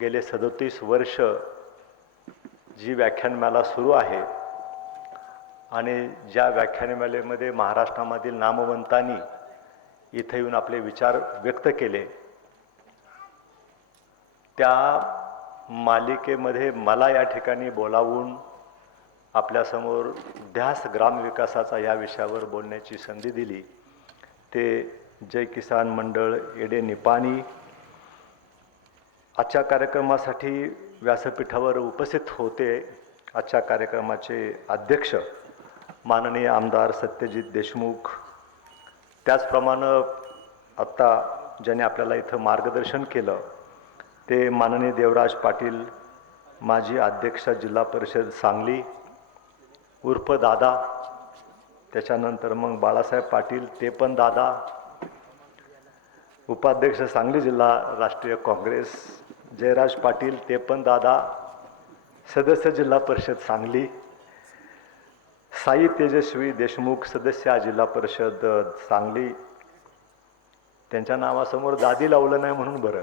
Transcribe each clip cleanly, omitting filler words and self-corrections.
गेले 37 वर्ष जी व्याख्यानमाला सुरू आहे आणि ज्या व्याख्यानमालेमध्ये महाराष्ट्रामधील नामवंतांनी इथे येऊन आपले विचार व्यक्त केले, त्या मालिकेमध्ये मला या ठिकाणी बोलावून आपल्यासमोर ध्यास ग्रामविकासाचा या विषयावर बोलण्याची संधी दिली ते जय किसान मंडळ एडे निपाणी आजच्या कार्यक्रमासाठी व्यासपीठावर उपस्थित होते. आजच्या कार्यक्रमाचे अध्यक्ष माननीय आमदार सत्यजित देशमुख, त्याचप्रमाणे आत्ता ज्याने आपल्याला इथं मार्गदर्शन केलं ते माननीय देवराज पाटील, माजी अध्यक्ष जिल्हा परिषद सांगली उर्फ दादा, त्याच्यानंतर मग बाळासाहेब पाटील ते पण दादा, उपाध्यक्ष सांगली जिल्हा राष्ट्रीय काँग्रेस जयराज पाटील ते पण दादा, सदस्य जिल्हा परिषद सांगली साई तेजस्वी देशमुख सदस्य जिल्हा परिषद सांगली, त्यांच्या नावासमोर दादी लावलं नाही म्हणून बरं,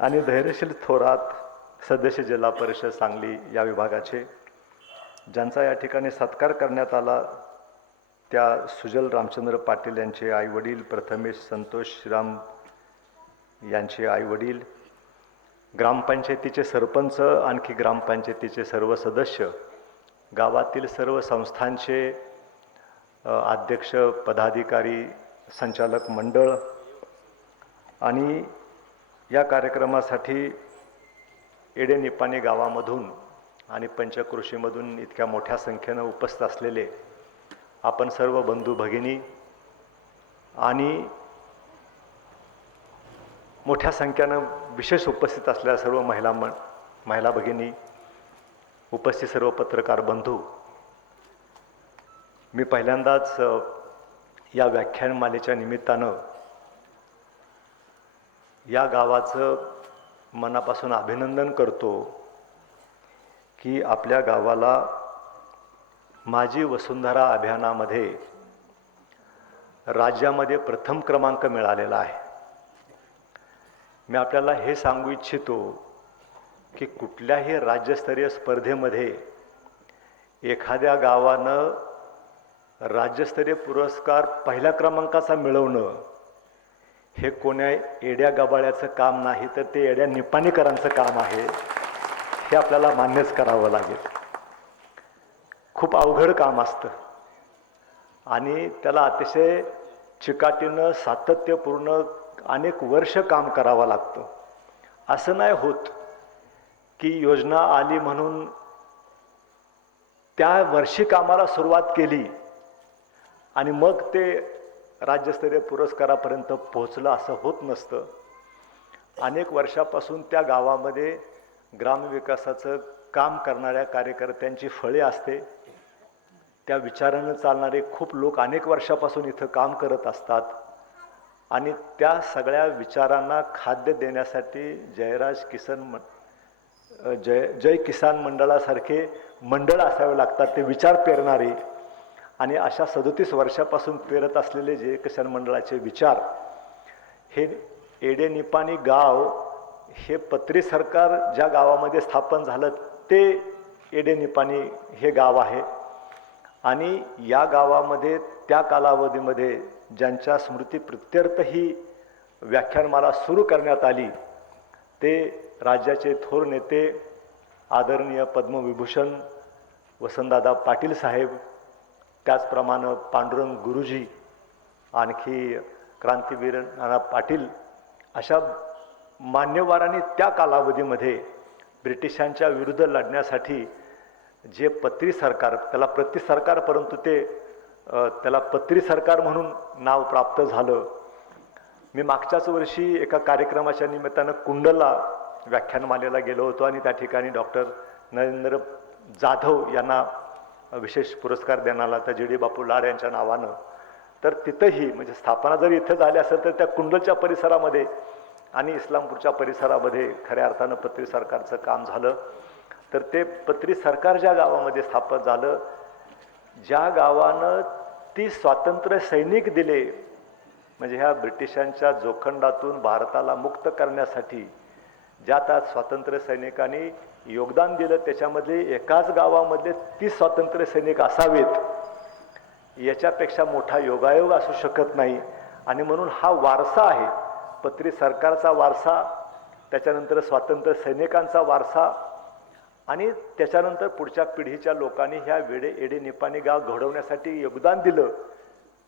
आणि धैर्यशील थोरात सदस्य जिल्हा परिषद सांगली या विभागाचे, ज्यांचा या ठिकाणी सत्कार करण्यात आला त्या सुजल रामचंद्र पाटील यांचे आईवडील, प्रथमेश संतोष श्रीराम यांचे आईवडील, ग्रामपंचायतीचे सरपंच, आणखी ग्रामपंचायतीचे सर्व सदस्य, गावातील सर्व संस्थांचे अध्यक्ष, पदाधिकारी, संचालक मंडळ, आणि या कार्यक्रमासाठी एडे निपाणी गावामधून आणि पंचक्रोशीमधून इतक्या मोठ्या संख्येनं उपस्थित असलेले आपण सर्व बंधू भगिनी आणि मोठ्या संख्येनं विशेष उपस्थित असलेल्या सर्व महिला भगिनी, उपस्थित सर्व पत्रकार बंधू, मी पहिल्यांदाच या व्याख्यानमालेच्या निमित्तानं या गावाचं मनापासून अभिनंदन करतो की आपल्या गावाला माझी वसुंधरा अभियानामध्ये राज्यामध्ये प्रथम क्रमांक मिळालेला आहे. मी आपल्याला हे सांगू इच्छितो की कुठल्याही राज्यस्तरीय स्पर्धेमध्ये एखाद्या गावानं राज्यस्तरीय पुरस्कार पहिल्या क्रमांकाचा मिळवणं हे कोण्या एड्या गबाळ्याचं काम नाही, तर ते एड्या निपाणीकरांचं काम आहे. हे आपल्याला मान्यच करावं लागेल. खूप अवघड काम असतं आणि त्याला अतिशय चिकाटीनं सातत्यपूर्ण अनेक वर्ष काम करावं लागतं. असं नाही होत की योजना आली म्हणून त्या वर्षी कामाला सुरुवात केली आणि मग ते राज्यस्तरीय पुरस्कारापर्यंत पोहोचलं, असं होत नसतं. अनेक वर्षापासून त्या गावामध्ये ग्रामविकासाचं काम करणाऱ्या कार्यकर्त्यांची फळे असते. त्या विचारानं चालणारे खूप लोक अनेक वर्षापासून इथं काम करत असतात आणि त्या सगळ्या विचारांना खाद्य देण्यासाठी जय किसान मंडळासारखे मंडळ असावे लागतात, ते विचार पेरणारे. आणि अशा 37 वर्षापासून पेरत असलेले जय किसान मंडळाचे विचार, हे एडे निपाणी गाव हे पत्री सरकार ज्या गावामध्ये स्थापन झालं ते एडे निपाणी हे गाव आहे. आणि या गावामध्ये त्या कालावधीमध्ये ज्यांच्या स्मृतीप्रित्यर्थ ही व्याख्यानमाला सुरू करण्यात आली ते राज्याचे थोर नेते आदरणीय पद्मविभूषण वसंतदादा पाटील साहेब, त्याचप्रमाणे पांडुरंग गुरुजी, आणखी क्रांतीवीर नाना पाटील, अशा मान्यवरांनी त्या कालावधीमध्ये ब्रिटिशांच्या विरुद्ध लढण्यासाठी जे पत्री सरकार, त्याला प्रति सरकार, परंतु त्याला पत्री सरकार म्हणून नाव प्राप्त झालं. मी मागच्याच वर्षी एका कार्यक्रमाच्या निमित्तानं कुंडलला व्याख्यानमालेला गेलो होतो आणि त्या ठिकाणी डॉक्टर नरेंद्र जाधव यांना विशेष पुरस्कार देण्यात आला त्या जी.डी. बापू लाड यांच्या नावानं. तर तिथंही म्हणजे स्थापना जरी इथं झाली असेल तर त्या कुंडलच्या परिसरामध्ये आणि इस्लामपूरच्या परिसरामध्ये खऱ्या अर्थानं पत्री सरकारचं काम झालं. तर ते पत्री सरकार ज्या गावामध्ये स्थापन झालं, ज्या गावानं 30 स्वातंत्र्य सैनिक दिले, म्हणजे ह्या ब्रिटिशांच्या जोखंडातून भारताला मुक्त करण्यासाठी ज्या त्या स्वातंत्र्य सैनिकांनी योगदान दिलं, त्याच्यामध्ये एकाच गावामधले 30 स्वातंत्र्य सैनिक असावेत याच्यापेक्षा मोठा योगायोग असू शकत नाही. आणि म्हणून हा वारसा आहे, पत्री सरकारचा वारसा, त्याच्यानंतर स्वातंत्र्य सैनिकांचा वारसा, आणि त्याच्यानंतर पुढच्या पिढीच्या लोकांनी ह्या एडे निपाणी गाव घडवण्यासाठी योगदान दिलं.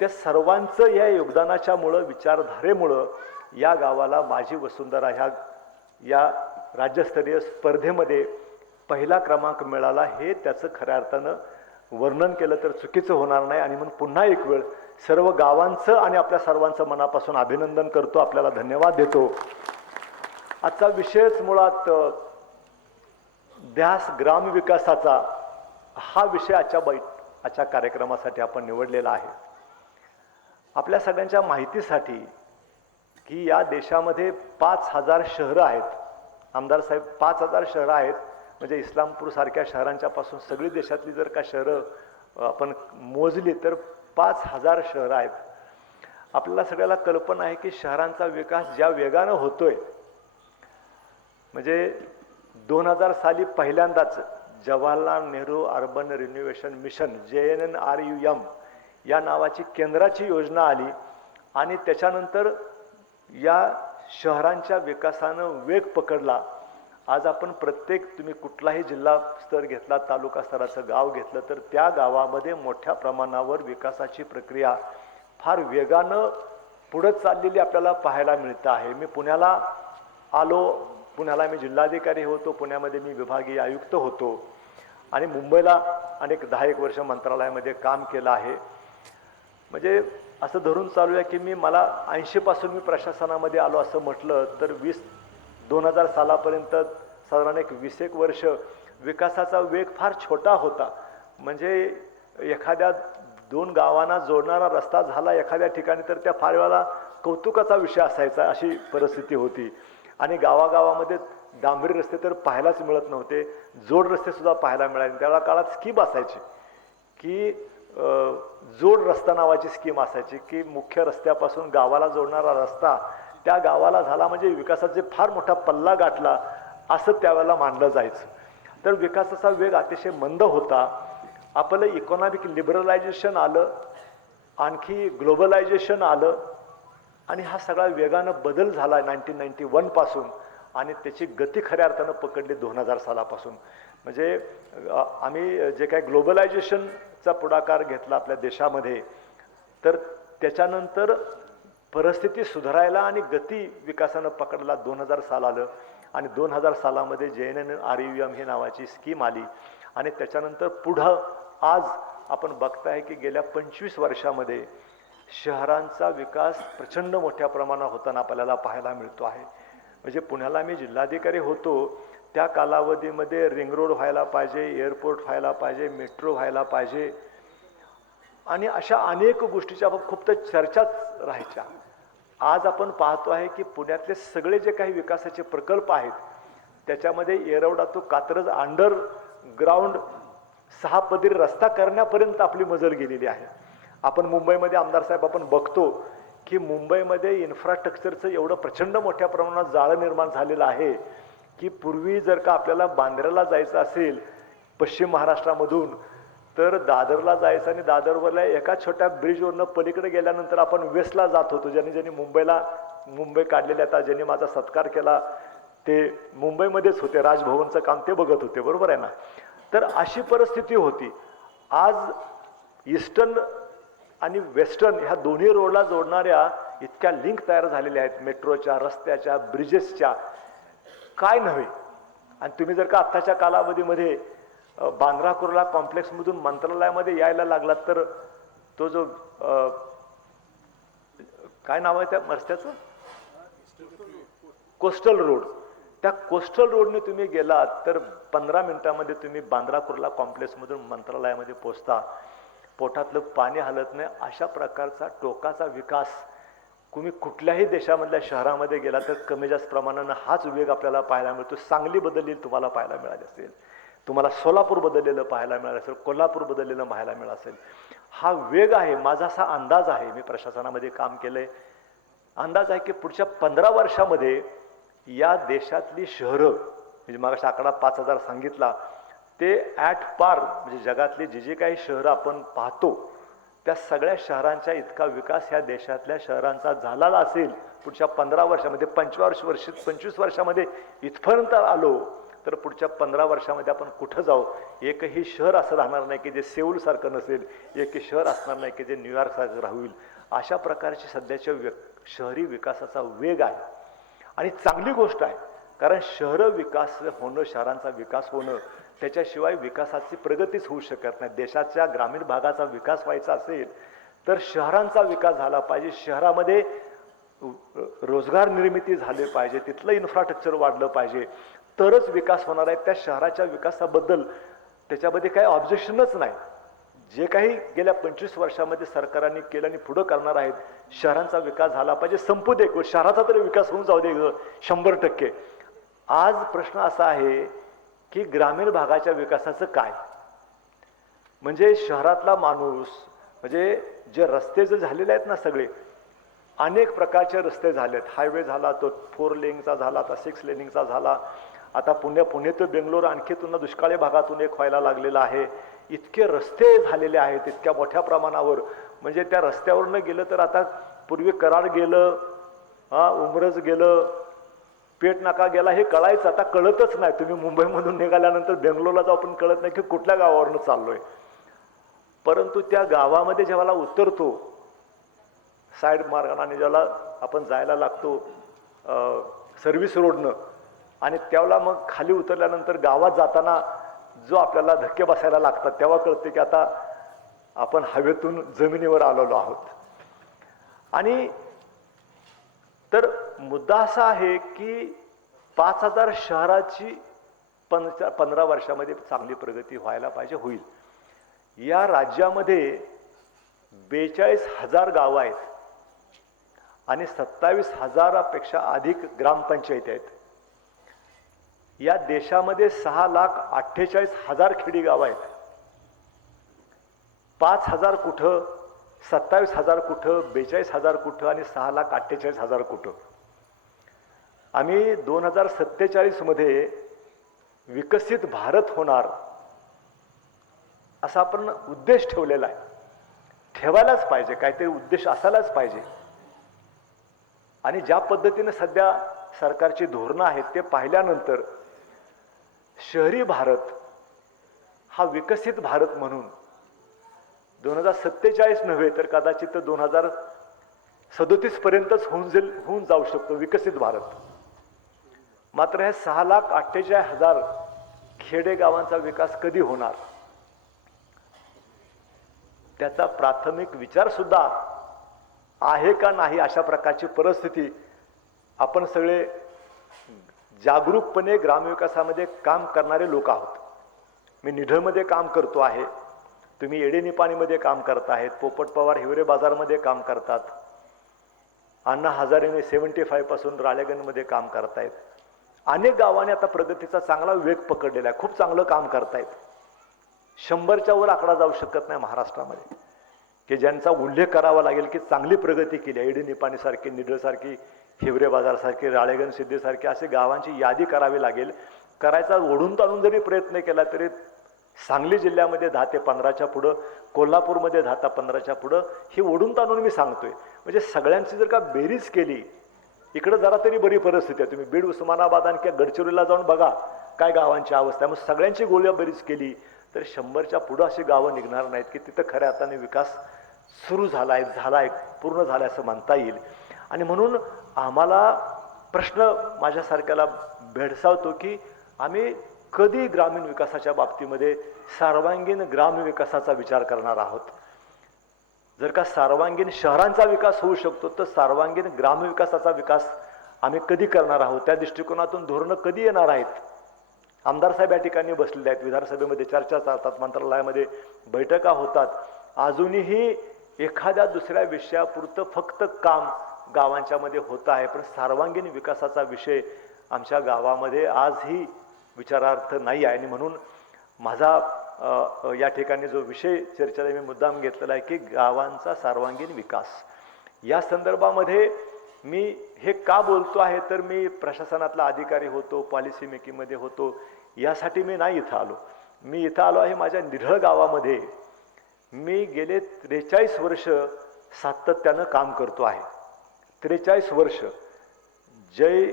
त्या सर्वांचं या योगदानाच्यामुळं, विचारधारेमुळं या गावाला माझी वसुंधरा या राज्यस्तरीय स्पर्धेमध्ये पहिला क्रमांक मिळाला. हे त्याचं खऱ्या अर्थानं वर्णन केलं तर चुकीचं होणार नाही. आणि म्हणून पुन्हा एक वेळ सर्व गावांचं आणि आपल्या सर्वांचं मनापासून अभिनंदन करतो, आपल्याला धन्यवाद देतो. आजचा विषयच मुळात ध्यास ग्रामविकासाचा हा विषय आजच्या कार्यक्रमासाठी आपण निवडलेला आहे. आपल्या सगळ्यांच्या माहितीसाठी की या देशामध्ये 5000 शहरं आहेत. आमदार साहेब, 5000 शहरं आहेत म्हणजे इस्लामपूर सारख्या शहरांच्या पासून सगळी देशातली जर का शहरं आपण मोजली तर 5000 शहरं आहेत. आपल्याला सगळ्याला कल्पना आहे की शहरांचा विकास ज्या वेगानं होतोय, म्हणजे 2000 साली पहिल्यांदाच Jawaharlal Nehru urban renovation mission JNNRUM या नावाची केंद्राची योजना आली आणि त्याच्यानंतर या शहरांच्या विकासानं वेग पकडला. आज आपण तुम्ही कुठलाही जिल्हा स्तर घेतला, तालुका स्तराचं गाव घेतलं तर त्या गावामध्ये मोठ्या प्रमाणावर विकासाची प्रक्रिया फार वेगानं पुढे चाललेली आपल्याला पाहायला मिळतं आहे. मी पुण्याला आलो, पुण्याला मी जिल्हाधिकारी होतो, पुण्यामध्ये मी विभागीय आयुक्त होतो आणि मुंबईला अनेक 10 वर्ष मंत्रालयामध्ये काम केलं आहे. म्हणजे असं धरून चालूया की मला 80 पासून मी प्रशासनामध्ये आलो असं म्हटलं तर 2000 सालापर्यंत साधारण 20 वर्ष विकासाचा वेग फार छोटा होता. म्हणजे एखाद्या 2 गावांना जोडणारा रस्ता झाला एखाद्या ठिकाणी तर त्या फार वेळेला कौतुकाचा विषय असायचा, अशी परिस्थिती होती. आणि गावागावामध्ये डांबरी रस्ते तर पाहायलाच मिळत नव्हते, जोड रस्ते सुद्धा पाहायला मिळाले. त्या काळात स्कीम असायची की जोड रस्ता नावाची स्कीम असायची की मुख्य रस्त्यापासून गावाला जोडणारा रस्ता त्या गावाला झाला म्हणजे विकासाचे फार मोठा पल्ला गाठला असं त्यावेळेला मानलं जायचं. तर विकासाचा वेग अतिशय मंद होता. आपलं इकॉनॉमिक लिबरलायझेशन आलं, आणखी ग्लोबलायझेशन आलं आणि हा सगळा वेगानं बदल झाला 1991 पासून आणि त्याची गती खऱ्या अर्थानं पकडली 2000 सालापासून. म्हणजे आम्ही जे काही ग्लोबलायझेशनचा पुढाकार घेतला आपल्या देशामध्ये, तर त्याच्यानंतर परिस्थिती सुधारायला आणि गती विकासानं पकडला 2000 साल आलं आणि 2000 सालामध्ये JNNRUM ही नावाची स्कीम आली आणि त्याच्यानंतर पुढं आज आपण बघताय की गेल्या 25 वर्षामध्ये शहरांचा विकास प्रचंड मोठ्या प्रमाणात होताना आपल्याला पाहायला मिळतो आहे. म्हणजे पुण्याला मी जिल्हाधिकारी होतो त्या कालावधीमध्ये रिंग रोड व्हायला पाहिजे, एअरपोर्ट व्हायला पाहिजे, मेट्रो व्हायला पाहिजे आणि अशा अनेक गोष्टीच्या खूप तर चर्चाच राहायच्या. आज आपण पाहतो आहे की पुण्यातले सगळे जे काही विकासाचे प्रकल्प आहेत त्याच्यामध्ये येरवडा तो कात्रज अंडरग्राऊंड 6 पदरी रस्ता करण्यापर्यंत आपली मजल गेलेली आहे. आपण मुंबईमध्ये आमदार साहेब आपण बघतो की मुंबईमध्ये इन्फ्रास्ट्रक्चरचं एवढं प्रचंड मोठ्या प्रमाणात जाळं निर्माण झालेलं आहे की पूर्वी जर का आपल्याला बांद्र्याला जायचं असेल पश्चिम महाराष्ट्रामधून तर दादरला जायचं आणि दादरवरल्या एका छोट्या ब्रिजवरनं पलीकडे गेल्यानंतर आपण वेस्टला जात होतो. ज्यांनी मुंबई काढलेले, आता ज्यांनी माझा सत्कार केला ते मुंबईमध्येच होते, राजभवनचं काम ते बघत होते, बरोबर आहे ना. तर अशी परिस्थिती होती. आज ईस्टर्न आणि वेस्टर्न ह्या दोन्ही रोडला जोडणाऱ्या इतक्या लिंक तयार झालेल्या आहेत, मेट्रोच्या, रस्त्याच्या, ब्रिजेसच्या, काय नव्हे. आणि तुम्ही जर का आत्ताच्या कालावधीमध्ये बांद्रा कुर्ला कॉम्प्लेक्समधून मंत्रालयामध्ये यायला लागलात तर तो जो काय नाव आहे त्या रस्त्याचं, कोस्टल रोड, त्या कोस्टल रोडने तुम्ही गेलात तर 15 मिनिटांमध्ये तुम्ही बांद्रा कुर्ला कॉम्प्लेक्समधून मंत्रालयामध्ये पोहोचता. पोटातलं पाणी हलत नाही अशा प्रकारचा टोकाचा विकास तुम्ही कुठल्याही देशामधल्या शहरामध्ये गेला तर कमी जास्त प्रमाणानं हाच वेग आपल्याला पाहायला मिळतो. सांगली बदललेली तुम्हाला पाहायला मिळाली असेल, तुम्हाला सोलापूर बदललेलं पाहायला मिळालं असेल, कोल्हापूर बदललेलं पाहायला मिळालं असेल. हा वेग आहे, माझा असा अंदाज आहे, मी प्रशासनामध्ये काम केलंय, अंदाज आहे की पुढच्या 15 वर्षामध्ये या देशातली शहरं, म्हणजे मागाशी आकडा 5,000 सांगितला, ते ॲट पार, म्हणजे जगातली जी जी काही शहरं आपण पाहतो त्या सगळ्या शहरांच्या इतका विकास ह्या देशातल्या शहरांचा झालेला असेल पुढच्या 15 वर्षामध्ये. 25 वर्षामध्ये इथपर्यंत आलो तर पुढच्या 15 वर्षामध्ये आपण कुठं जाऊ. एकही शहर असं राहणार नाही की जे सेऊलसारखं नसेल, एकही शहर असणार नाही की जे न्यूयॉर्कसारखं राहील. अशा प्रकारची सध्याच्या शहरी विकासाचा वेग आहे आणि चांगली गोष्ट आहे. कारण शहर विकास होणं, शहरांचा विकास होणं, त्याच्याशिवाय विकासाची प्रगतीच होऊ शकत नाही. देशाच्या ग्रामीण भागाचा विकास व्हायचा असेल तर शहरांचा विकास झाला पाहिजे. शहरामध्ये रोजगार निर्मिती झाली पाहिजे, तिथलं इन्फ्रास्ट्रक्चर वाढलं पाहिजे, तरच विकास होणार आहे. त्या शहराच्या विकासाबद्दल त्याच्यामध्ये काही ऑब्जेक्शनच नाही. जे काही गेल्या 25 वर्षामध्ये सरकारांनी केलं आणि पुढं करणार आहेत, शहरांचा विकास झाला पाहिजे. संपू दे, शहराचा तरी विकास होऊन जाऊ दे 100%. आज प्रश्न असा आहे की ग्रामीण भागाच्या विकासाचं काय. म्हणजे शहरातला माणूस, म्हणजे जे रस्ते जे झालेले आहेत ना, सगळे अनेक प्रकारचे रस्ते झालेत. हायवे झाला, तो 4 लेनचा झाला, आता 6 लेनिंगचा झाला. आता पुणे ते बेंगलोर आणखी पुन्हा दुष्काळी भागातून एक व्हायला लागलेला आहे. इतके रस्ते झालेले आहेत इतक्या मोठ्या प्रमाणावर. म्हणजे त्या रस्त्यावरनं गेलं तर आता पूर्वी कराड गेलं, उमरज गेलं, पेट नाका गेला हे कळायचं, आता कळतच नाही. तुम्ही मुंबईमधून निघाल्यानंतर बेंगलोरला जाऊ पण कळत नाही की कुठल्या गावावरनं चाललोय. परंतु त्या गावामध्ये जेव्हा उतरतो साईड मार्गाने, ज्याला आपण जायला लागतो सर्व्हिस रोडनं, आणि त्यावेळेला मग खाली उतरल्यानंतर गावात जाताना जो आपल्याला धक्के बसायला लागतात तेव्हा कळते की आता आपण हवेतून जमिनीवर आलेलो आहोत. आणि तर मुद्दा असा आहे की 5,000 शहराची 15 वर्षामध्ये चांगली प्रगती व्हायला पाहिजे, होईल. या राज्यामध्ये 42,000 गावं आहेत आणि 27,000पेक्षा अधिक ग्रामपंचायती आहेत. या देशामध्ये 6,48,000 खेडी गावं आहेत. 5,000 कुठं, 27,000 कुठं, 42,000 कुठं आणि 6,48,000 कुठं. आम्ही 2047 मध्ये विकसित भारत होणार असा आपण उद्देश ठेवलेला आहे. ठेवायलाच पाहिजे, काहीतरी उद्देश असायलाच पाहिजे. आणि ज्या पद्धतीने सध्या सरकारची धोरणं आहेत ते पाहिल्यानंतर शहरी भारत हा विकसित भारत म्हणून 2047 नव्हे तर कदाचित 2037 पर्यंतच होऊन जाऊ शकतो विकसित भारत. मात्र हे 6,48,000 खेडेगावांचा विकास कधी होणार, त्याचा प्राथमिक विचार सुद्धा आहे का नाही, अशा प्रकारची परिस्थिती. आपण सगळे जागरूकपणे ग्रामविकासामध्ये काम करणारे लोक आहोत. मी निढळमध्ये काम करतो आहे, तुम्ही येडेनिपाणीमध्ये काम करत आहेत, पोपट पवार हिवरे बाजारमध्ये काम करतात, अण्णा हजारेने 75 पासून राळेगणमध्ये काम करतायत. अनेक गावांनी आता प्रगतीचा चांगला वेग पकडलेला आहे, खूप चांगलं काम करतायत. 100च्या वर आकडा जाऊ शकत नाही महाराष्ट्रामध्ये की ज्यांचा उल्लेख करावा लागेल की चांगली प्रगती केली. येडेनिपाणीसारखी, निढळसारखी, हिवरे बाजारसारखी, राळेगण सिद्धीसारखी असे गावांची यादी करावी लागेल. करायचा ओढून ताणून जरी प्रयत्न केला तरी सांगली जिल्ह्यामध्ये 10 ते 15च्या पुढं, कोल्हापूरमध्ये 10 ते 15च्या पुढं, ही ओढून ताणून मी सांगतोय. म्हणजे सगळ्यांची जर का बेरीज केली, इकडं जरा तरी बरी परिस्थिती आहे. तुम्ही बीड, उस्मानाबाद आणि गडचिरोलीला जाऊन बघा काय गावांची अवस्था आहे. मग सगळ्यांची गोळ्या बेरीज केली तर 100च्या पुढं अशी गावं निघणार नाहीत की तिथं खऱ्या अर्थाने विकास सुरू झालाय, पूर्ण झालाय असं म्हणता येईल. आणि म्हणून आम्हाला प्रश्न माझ्यासारख्याला भेडसावतो की आम्ही कधी ग्रामीण विकासाच्या बाबतीमध्ये सर्वांगीण ग्रामविकासाचा विचार करणार आहोत. जर का सर्वांगीण शहरांचा विकास होऊ शकतो तर सर्वांगीण ग्रामविकासाचा विकास आम्ही कधी करणार आहोत, त्या दृष्टिकोनातून धोरणं कधी येणार आहेत. आमदार साहेब या ठिकाणी बसलेले आहेत, विधानसभेमध्ये चर्चा चालतात, मंत्रालयामध्ये बैठका होतात. अजूनही एखाद्या दुसऱ्या विषयापुरतं फक्त काम गावांच्या मध्ये होत आहे, पण सर्वांगीण विकासाचा विषय आमच्या गावामध्ये आजही विचारार्थ नाही आहे. आणि म्हणून माझा या ठिकाणी जो विषय चर्चेला मी मुद्दाम घेतलेला आहे की गावांचा सर्वांगीण विकास. या संदर्भामध्ये मी हे का बोलतो आहे तर मी प्रशासनातला अधिकारी होतो, पॉलिसी मेकिंगमध्ये होतो, यासाठी मी नाही इथं आलो. मी इथं आलो आहे माझ्या निढळ गावामध्ये. मी गेले 43 वर्ष सातत्यानं काम करतो आहे. 43 वर्ष जय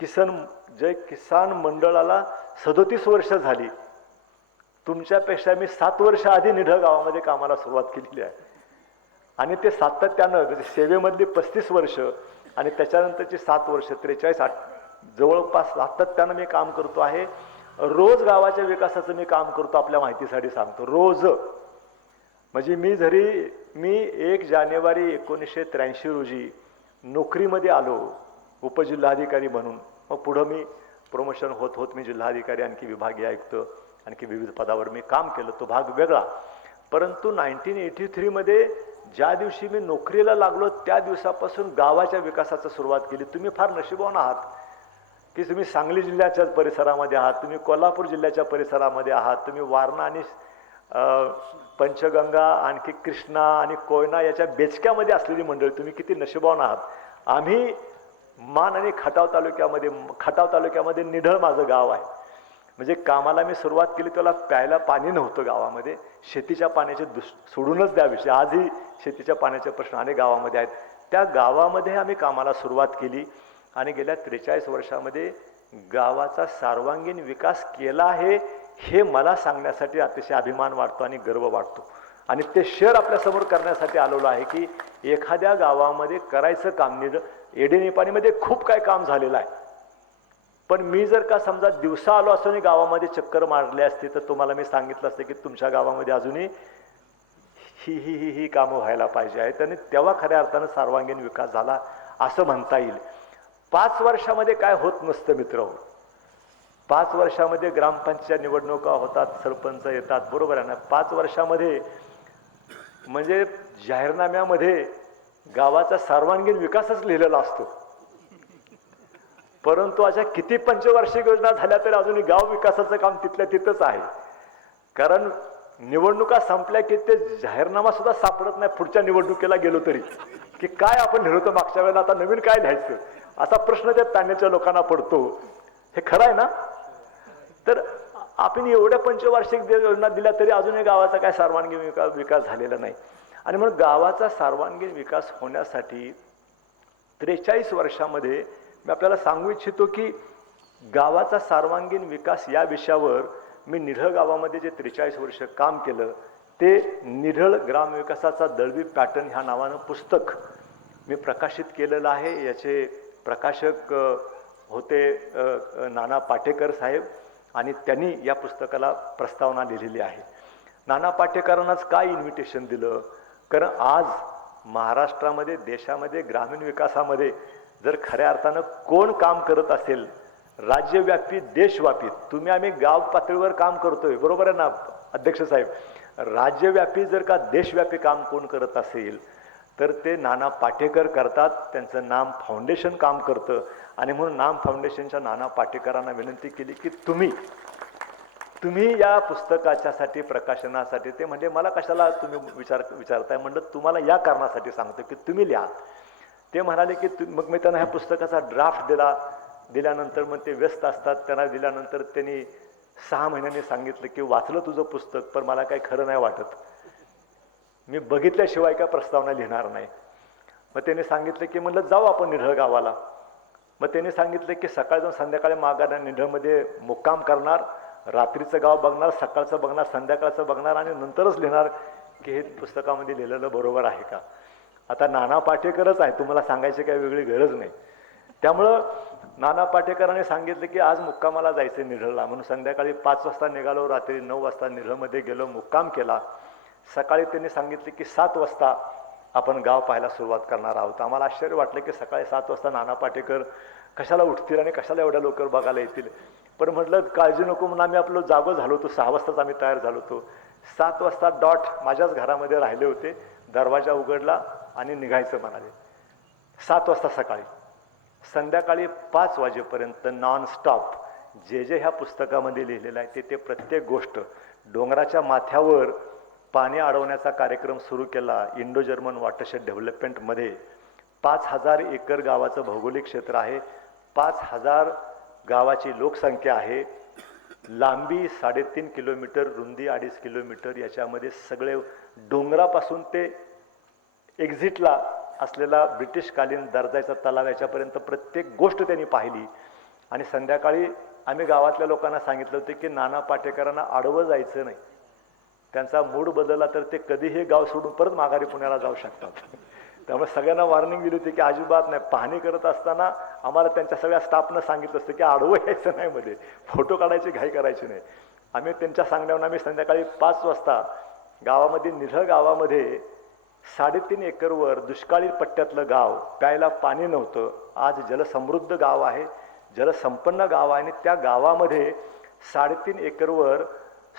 किसान मंडळाला 37 वर्ष झाली. तुमच्यापेक्षा मी 7 वर्ष आधी निढळ गावामध्ये कामाला सुरुवात केलेली आहे. आणि ते सातत्यानं सेवेमधली 35 वर्ष आणि त्याच्यानंतरची 7 वर्ष 43 जवळपास सातत्यानं मी काम करतो आहे. रोज गावाच्या विकासाचं मी काम करतो. आपल्या माहितीसाठी सांगतो, रोज. म्हणजे मी 1 जानेवारी 1983 रोजी नोकरीमध्ये आलो उपजिल्हाधिकारी म्हणून. मग पुढं मी प्रमोशन होत मी जिल्हाधिकारी, आणखी विभागीय आयुक्त, आणखी विविध पदावर मी काम केलं, तो भाग वेगळा. परंतु 1983 मध्ये ज्या दिवशी मी नोकरीला लागलो त्या दिवसापासून गावाच्या विकासाची सुरुवात केली. तुम्ही फार नशीबवान आहात की तुम्ही सांगली जिल्ह्याच्या परिसरामध्ये आहात, तुम्ही कोल्हापूर जिल्ह्याच्या परिसरामध्ये आहात, तुम्ही वारणा आणि पंचगंगा, आणखी कृष्णा आणि कोयना याच्या बेचक्यामध्ये असलेली मंडळी, तुम्ही किती नशीबवान आहात. आम्ही मान आणि खटाव तालुक्यामध्ये निढळ माझं गाव आहे. म्हणजे कामाला मी सुरुवात केली त्याला प्यायला पाणी नव्हतं गावामध्ये. शेतीच्या पाण्याचे सोडूनच द्या विषय, आजही शेतीच्या पाण्याचे प्रश्न अनेक गावामध्ये आहेत. त्या गावामध्ये आम्ही कामाला सुरुवात केली आणि गेल्या 43 वर्षामध्ये गावाचा सर्वांगीण विकास केला आहे हे मला सांगण्यासाठी अतिशय अभिमान वाटतो आणि गर्व वाटतो. आणि ते शेअर आपल्यासमोर करण्यासाठी आलेलो आहे की एखाद्या गावामध्ये करायचं काम. एडेनिपाणीमध्ये खूप काय काम झालेलं आहे, पण मी जर का समजा दिवसा आलो असतो आणि गावामध्ये चक्कर मारले असते तर तुम्हाला मी सांगितलं असतं की तुमच्या गावामध्ये अजूनही ही कामं व्हायला पाहिजे आहेत. आणि तेव्हा खऱ्या अर्थानं सर्वांगीण विकास झाला असं म्हणता येईल. 5 वर्षामध्ये काय होत नसतं मित्र. 5 वर्षामध्ये ग्रामपंचायत निवडणुका होतात, सरपंच येतात, बरोबर आहे ना. 5 वर्षामध्ये म्हणजे जाहीरनाम्यामध्ये गावाचा सर्वांगीण विकासच लिहिलेला असतो. परंतु अशा किती पंचवार्षिक योजना झाल्या तरी अजूनही गाव विकासाचं काम तिथल्या तिथंच आहे. कारण निवडणुका संपल्या की ते जाहीरनामा सुद्धा सापडत नाही पुढच्या निवडणुकीला गेलो तरी, की काय आपण लिहिलं मागच्या वेळेला, आता नवीन काय लिहायचं असा प्रश्न त्या ताण्याच्या लोकांना पडतो. हे खरं आहे ना. तर आपण एवढ्या पंचवार्षिक योजना दिल्या तरी अजूनही गावाचा काय सर्वांगीण विकास झालेला नाही. आणि म्हणून गावाचा सर्वांगीण विकास होण्यासाठी 43 वर्षामध्ये मी आपल्याला सांगू इच्छितो की गावाचा सर्वांगीण विकास या विषयावर मी निढळ गावामध्ये जे 43 वर्ष काम केलं ते निढळ ग्रामविकासाचा दळवी पॅटर्न ह्या नावानं पुस्तक मी प्रकाशित केलेलं आहे. याचे प्रकाशक होते नाना पाटेकर साहेब आणि त्यांनी या पुस्तकाला प्रस्तावना लिहिलेली आहे. नाना पाटेकरांनाच काय इन्व्हिटेशन दिलं, कारण आज महाराष्ट्रामध्ये, देशामध्ये ग्रामीण विकासामध्ये जर खऱ्या अर्थानं कोण काम करत असेल, राज्यव्यापी देशव्यापी, तुम्ही आम्ही गाव पातळीवर काम करतोय, बरोबर आहे ना अध्यक्ष साहेब. राज्यव्यापी जर का देशव्यापी काम कोण करत असेल तर ते नाना पाटेकर करतात. त्यांचं नाम फाउंडेशन काम करतं. आणि म्हणून नाम फाउंडेशनच्या नाना पाटेकरांना विनंती केली की तुम्ही या पुस्तकाच्यासाठी, प्रकाशनासाठी. ते म्हणजे मला कशाला तुम्ही विचारताय. म्हणलं तुम्हाला या कारणासाठी सांगतो की तुम्ही लिहा. ते म्हणाले की मग मी त्यांना ह्या पुस्तकाचा ड्राफ्ट दिल्यानंतर मग ते व्यस्त असतात. त्यांना दिल्यानंतर त्यांनी 6 महिन्यांनी सांगितलं की वाचलं तुझं पुस्तक, पण मला काही खरं नाही वाटत, मी बघितल्याशिवाय काय प्रस्तावना लिहिणार नाही. मग त्यांनी सांगितलं की म्हणलं जाऊ आपण निढळ गावाला. मग त्यांनी सांगितलं की सकाळी जाऊन संध्याकाळी माघार, निढळमध्ये मुक्काम करणार, रात्रीचं गाव बघणार, सकाळचं बघणार, संध्याकाळचं बघणार आणि नंतरच लिहिणार की हे पुस्तकामध्ये लिहिलेलं बरोबर आहे का. आता नाना पाटेकरच आहे, तुम्हाला सांगायची काही वेगळी गरज नाही. त्यामुळं नाना पाटेकरांनी सांगितलं की आज मुक्कामाला जायचं निढळला. म्हणून संध्याकाळी 5 वाजता निघालो, रात्री 9 वाजता निढळमध्ये गेलो, मुक्काम केला. सकाळी त्यांनी सांगितले की 7 वाजता आपण गाव पाहायला सुरुवात करणार आहोत. आम्हाला आश्चर्य वाटलं की सकाळी 7 वाजता नाना पाटेकर कशाला उठतील आणि कशाला एवढ्या लवकर बघायला येतील. पण म्हटलं काळजी नको म्हणून आम्ही आपलं जागो झालो होतो. 6 वाजताच आम्ही तयार झालो होतो. 7 वाजता डॉट माझ्याच घरामध्ये राहिले होते. दरवाजा उघडला आणि निघायचं म्हणाले. 7 वाजता सकाळी. संध्याकाळी 5 वाजेपर्यंत नॉनस्टॉप जे ह्या पुस्तकामध्ये लिहिलेलं आहे ते प्रत्येक गोष्ट. डोंगराच्या माथ्यावर पाणी अडवण्याचा कार्यक्रम सुरू केला इंडो जर्मन वॉटरशेड डेव्हलपमेंटमध्ये. 5,000 एकर गावाचं भौगोलिक क्षेत्र आहे, 5,000 गावाची लोकसंख्या आहे, लांबी 3.5 किलोमीटर, रुंदी 2.5 किलोमीटर, याच्यामध्ये सगळे डोंगरापासून ते एक्झिटला असलेला ब्रिटिशकालीन दर्जाचा तलाव याच्यापर्यंत प्रत्येक गोष्ट त्यांनी पाहिली. आणि संध्याकाळी आम्ही गावातल्या लोकांना सांगितलं होतं की नाना पाटेकरांना आडवं जायचं नाही, त्यांचा मूड बदलला तर ते कधी हे गाव सोडून परत माघारी पुण्याला जाऊ शकतात. त्यामुळे सगळ्यांना वॉर्निंग दिली होती की अजिबात नाही. पाहणी करत असताना आम्हाला त्यांच्या सगळ्या स्टाफनं सांगितलं असतं की आडवं यायचं नाही, मध्ये फोटो काढायची घाई करायची नाही. आम्ही त्यांच्या सांगण्यावर आम्ही संध्याकाळी 5 वाजता गावामध्ये निढळ गावामध्ये 3.5 एकरवर दुष्काळी पट्ट्यातलं गाव, प्यायला पाणी नव्हतं, आज जलसमृद्ध गाव आहे, जलसंपन्न गाव आहे. आणि त्या गावामध्ये 3.5 एकरवर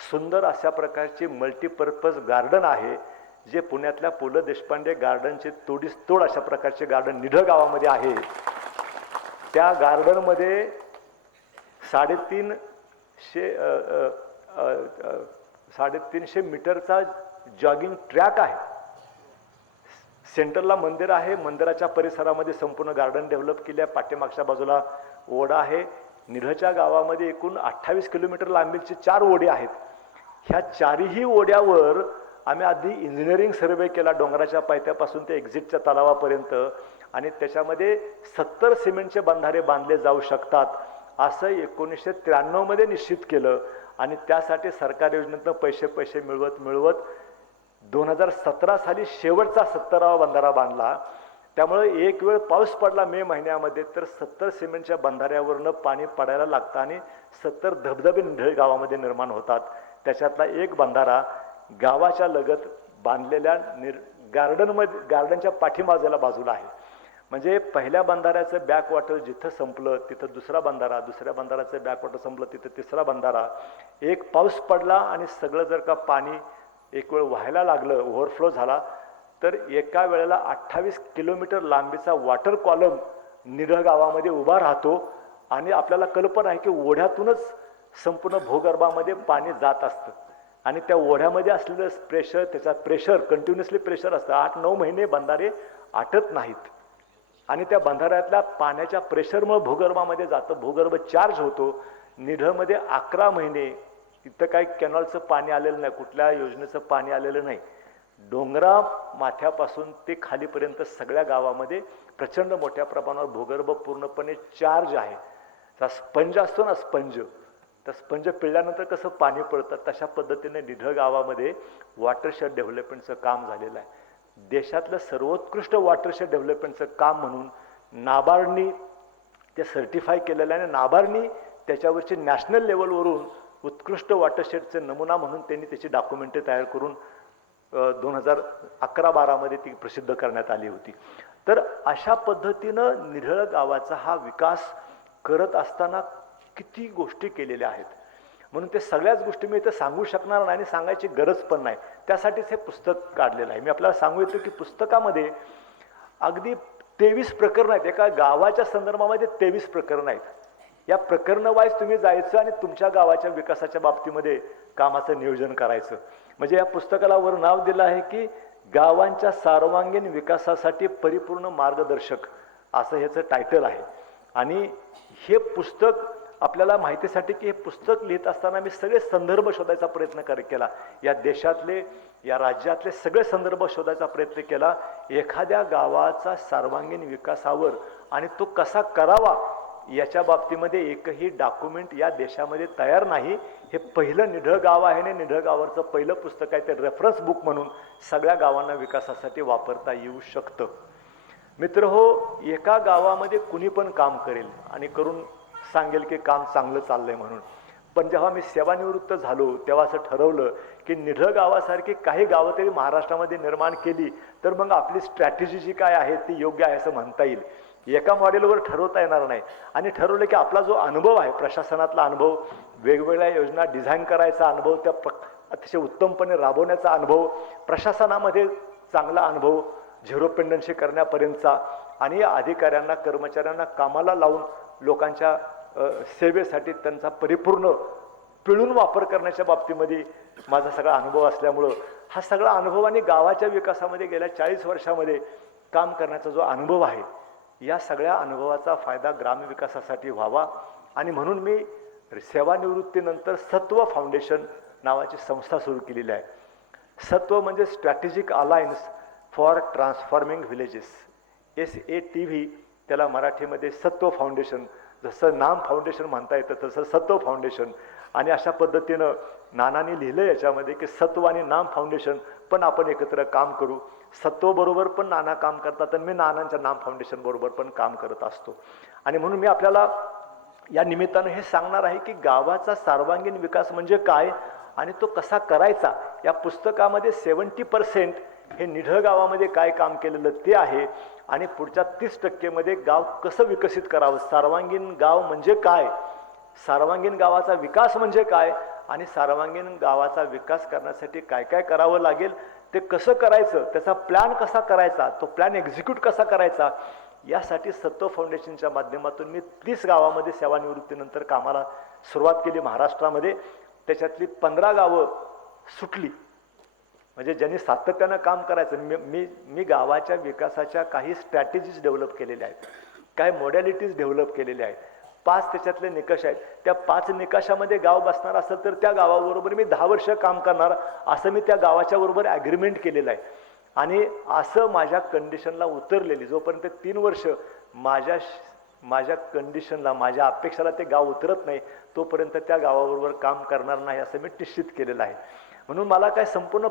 सुंदर अशा प्रकारची मल्टीपर्पज गार्डन आहे, जे पुण्यातल्या पु ल देशपांडे गार्डनचे तोडीस तोड अशा प्रकारचे गार्डन निढळ गावामध्ये आहे. त्या गार्डनमध्ये 350 मीटरचा जॉगिंग ट्रॅक आहे. सेंटरला मंदिर आहे, मंदिराच्या परिसरामध्ये संपूर्ण गार्डन डेव्हलप केले आहे. पाठीमागच्या बाजूला ओढा आहे. निढळच्या गावामध्ये एकूण 28 किलोमीटर लांबीचे 4 ओढे आहेत. ह्या 4ही ओढ्यावर आम्ही आधी इंजिनिअरिंग सर्वे केला, डोंगराच्या पायथ्यापासून ते एक्झिटच्या तलावापर्यंत, आणि त्याच्यामध्ये 70 सिमेंटचे बंधारे बांधले जाऊ शकतात असं 1993 मध्ये निश्चित केलं. आणि त्यासाठी सरकार योजनेतनं पैसे मिळवत 2017 साली शेवटचा 70वा बंधारा बांधला. त्यामुळे एक वेळ पाऊस पडला मे महिन्यामध्ये तर 70 सिमेंटच्या बंधाऱ्यावरनं पाणी पडायला लागतं आणि 70 धबधबे निढळ गावामध्ये निर्माण होतात. त्याच्यातला एक बंधारा गावाच्या लगत बांधलेल्या गार्डनच्या पाठीमागच्या बाजूला आहे. म्हणजे पहिल्या बंधाऱ्याचं बॅकवॉटर जिथं संपलं तिथं दुसरा बंधारा, दुसऱ्या बंधाऱ्याचं बॅकवॉटर संपलं तिथं तिसरा बंधारा. एक पाऊस पडला आणि सगळं जर का पाणी एक वेळ व्हायला लागलं, ओव्हरफ्लो झाला, तर एका वेळेला 28 किलोमीटर लांबीचा वॉटर कॉलम निढळ गावामध्ये उभा राहतो. आणि आपल्याला कल्पना आहे की ओढ्यातूनच संपूर्ण भूगर्भामध्ये पाणी जात असतं आणि त्या ओढ्यामध्ये असलेलं प्रेशर, त्याचा प्रेशर कंटिन्युअसली प्रेशर असतं. 8-9 महिने बंधारे आटत नाहीत आणि त्या बंधाऱ्यातल्या पाण्याच्या प्रेशरमुळे भूगर्भामध्ये जातं, भूगर्भ चार्ज होतो. निढळमध्ये 11 महिने इथं काही कॅनॉलचं पाणी आलेलं नाही, कुठल्या योजनेचं पाणी आलेलं नाही. डोंगरा माथ्यापासून ते खालीपर्यंत सगळ्या गावामध्ये प्रचंड मोठ्या प्रमाणावर भूगर्भ पूर्णपणे चार्ज आहे. त्या स्पंज असतो ना, स्पंज, त्या स्पंज पिळल्यानंतर कसं पाणी पडतं तशा पद्धतीने निढळ गावामध्ये वॉटरशेड डेव्हलपमेंटचं काम झालेलं आहे. देशातलं सर्वोत्कृष्ट वॉटरशेड डेव्हलपमेंटचं काम म्हणून नाबार्डनी ते सर्टिफाय केलेलं आहे. आणि नाबार्डनी त्याच्यावरची नॅशनल लेवलवरून उत्कृष्ट वॉटरशेडचे नमुना म्हणून त्यांनी त्याची डॉक्युमेंटरी तयार करून 2011-12 मध्ये ती प्रसिद्ध करण्यात आली होती. तर अशा पद्धतीनं निढळ गावाचा हा विकास करत असताना किती गोष्टी केलेल्या आहेत. म्हणून ते सगळ्याच गोष्टी मी इथं सांगू शकणार नाही आणि सांगायची गरज पण नाही. त्यासाठीच हे पुस्तक काढलेलं आहे. मी आपल्याला सांगू इच्छितो की पुस्तकामध्ये अगदी 23 प्रकरणं आहेत. एका गावाच्या संदर्भामध्ये 23 प्रकरणं आहेत. या प्रकरणवाईज तुम्ही जायचं आणि तुमच्या गावाच्या विकासाच्या बाबतीमध्ये कामाचं नियोजन करायचं. म्हणजे या पुस्तकाला वर नाव दिलं आहे की गावांच्या सर्वांगीण विकासासाठी परिपूर्ण मार्गदर्शक, असं ह्याचं टायटल आहे. आणि हे पुस्तक आपल्याला माहितीसाठी की हे पुस्तक लिहित असताना मी सगळे संदर्भ शोधायचा प्रयत्न केला. या देशातले, या राज्यातले सगळे संदर्भ शोधायचा प्रयत्न केला. एखाद्या गावाचा सर्वांगीण विकासावर आणि तो कसा करावा याच्या बाबतीमध्ये एकही डॉक्युमेंट या देशामध्ये तयार नाही. हे पहिलं निढळ गाव आहे आणि निढळ गावाचं पहिलं पुस्तक आहे. ते रेफरन्स बुक म्हणून सगळ्या गावांना विकासासाठी वापरता येऊ शकतं. मित्र हो, एका गावामध्ये कुणी पण काम करेल आणि करून सांगेल की काम चांगलं चाललंय म्हणून. पण जेव्हा मी सेवानिवृत्त झालो तेव्हा असं ठरवलं की निढळ गावासारखी काही गावं तरी महाराष्ट्रामध्ये निर्माण केली तर मग आपली स्ट्रॅटेजी जी काय आहे ती योग्य आहे असं म्हणता येईल. एका मॉडेलवर ठरवता येणार नाही. आणि ठरवलं की आपला जो अनुभव आहे, प्रशासनातला अनुभव, वेगवेगळ्या योजना डिझाईन करायचा अनुभव, त्या अतिशय उत्तमपणे राबवण्याचा अनुभव, प्रशासनामध्ये चांगला अनुभव, झिरो पेंडन्सी करण्यापर्यंतचा, आणि अधिकाऱ्यांना कर्मचाऱ्यांना कामाला लावून लोकांच्या सेवेसाठी त्यांचा परिपूर्ण पिळून वापर करण्याच्या बाबतीमध्ये माझा सगळा अनुभव असल्यामुळं हा सगळा अनुभव आणि गावाच्या विकासामध्ये गेल्या 40 वर्षामध्ये काम करण्याचा जो अनुभव आहे, या सगळ्या अनुभवाचा फायदा ग्रामविकासासाठी व्हावा आणि म्हणून मी सेवानिवृत्तीनंतर सत्व फाउंडेशन नावाची संस्था सुरू केलेली आहे. सत्व म्हणजे strategic alliance for transforming villages, SATV त्याला मराठीमध्ये सत्व फाउंडेशन, जसं नाम फाउंडेशन म्हणता येतं तसं सत्व फाउंडेशन. आणि अशा पद्धतीनं नानांनी लिहिलं याच्यामध्ये की सत्व आणि नाम फाउंडेशन पण आपण एकत्र काम करू. सत्वबरोबर पण नाना काम करतात आणि मी नानांच्या नाम फाउंडेशन बरोबर पण काम करत असतो. आणि म्हणून मी आपल्याला या निमित्तानं हे सांगणार आहे की गावाचा सर्वांगीण विकास म्हणजे काय आणि तो कसा करायचा. या पुस्तकामध्ये 70% हे निढळ गावामध्ये काय काम केलेलं ते आहे आणि पुढच्या 30% गाव कसं विकसित करावं, सर्वांगीण गाव म्हणजे काय, सर्वांगीण गावाचा विकास म्हणजे काय आणि सर्वांगीण गावाचा विकास करण्यासाठी काय काय करावं लागेल, ते कसं करायचं, त्याचा प्लॅन कसा करायचा, तो प्लॅन एक्झिक्यूट कसा करायचा, यासाठी सत्व फाउंडेशनच्या माध्यमातून मी 30 गावामध्ये सेवानिवृत्तीनंतर कामाला सुरुवात केली महाराष्ट्रामध्ये. त्याच्यातली 15 गावं सुटली, म्हणजे ज्यांनी सातत्यानं काम करायचं. मी गावाच्या विकासाच्या काही स्ट्रॅटेजीज डेव्हलप केलेल्या आहेत, काही मॉडॅलिटीज डेव्हलप केलेल्या आहेत. 5 त्याच्यातले निकष आहेत. त्या 5 निकषामध्ये गाव बसणार असेल तर त्या गावाबरोबर मी 10 वर्ष काम करणार, असं मी त्या गावाच्या बरोबर ॲग्रीमेंट केलेलं आहे. आणि असं माझ्या कंडिशनला उतरलेली, जोपर्यंत 3 वर्ष माझ्या कंडिशनला, माझ्या अपेक्षाला ते गाव उतरत नाही, तोपर्यंत त्या गावाबरोबर काम करणार नाही असं मी निश्चित केलेलं आहे. म्हणून मला काय संपूर्ण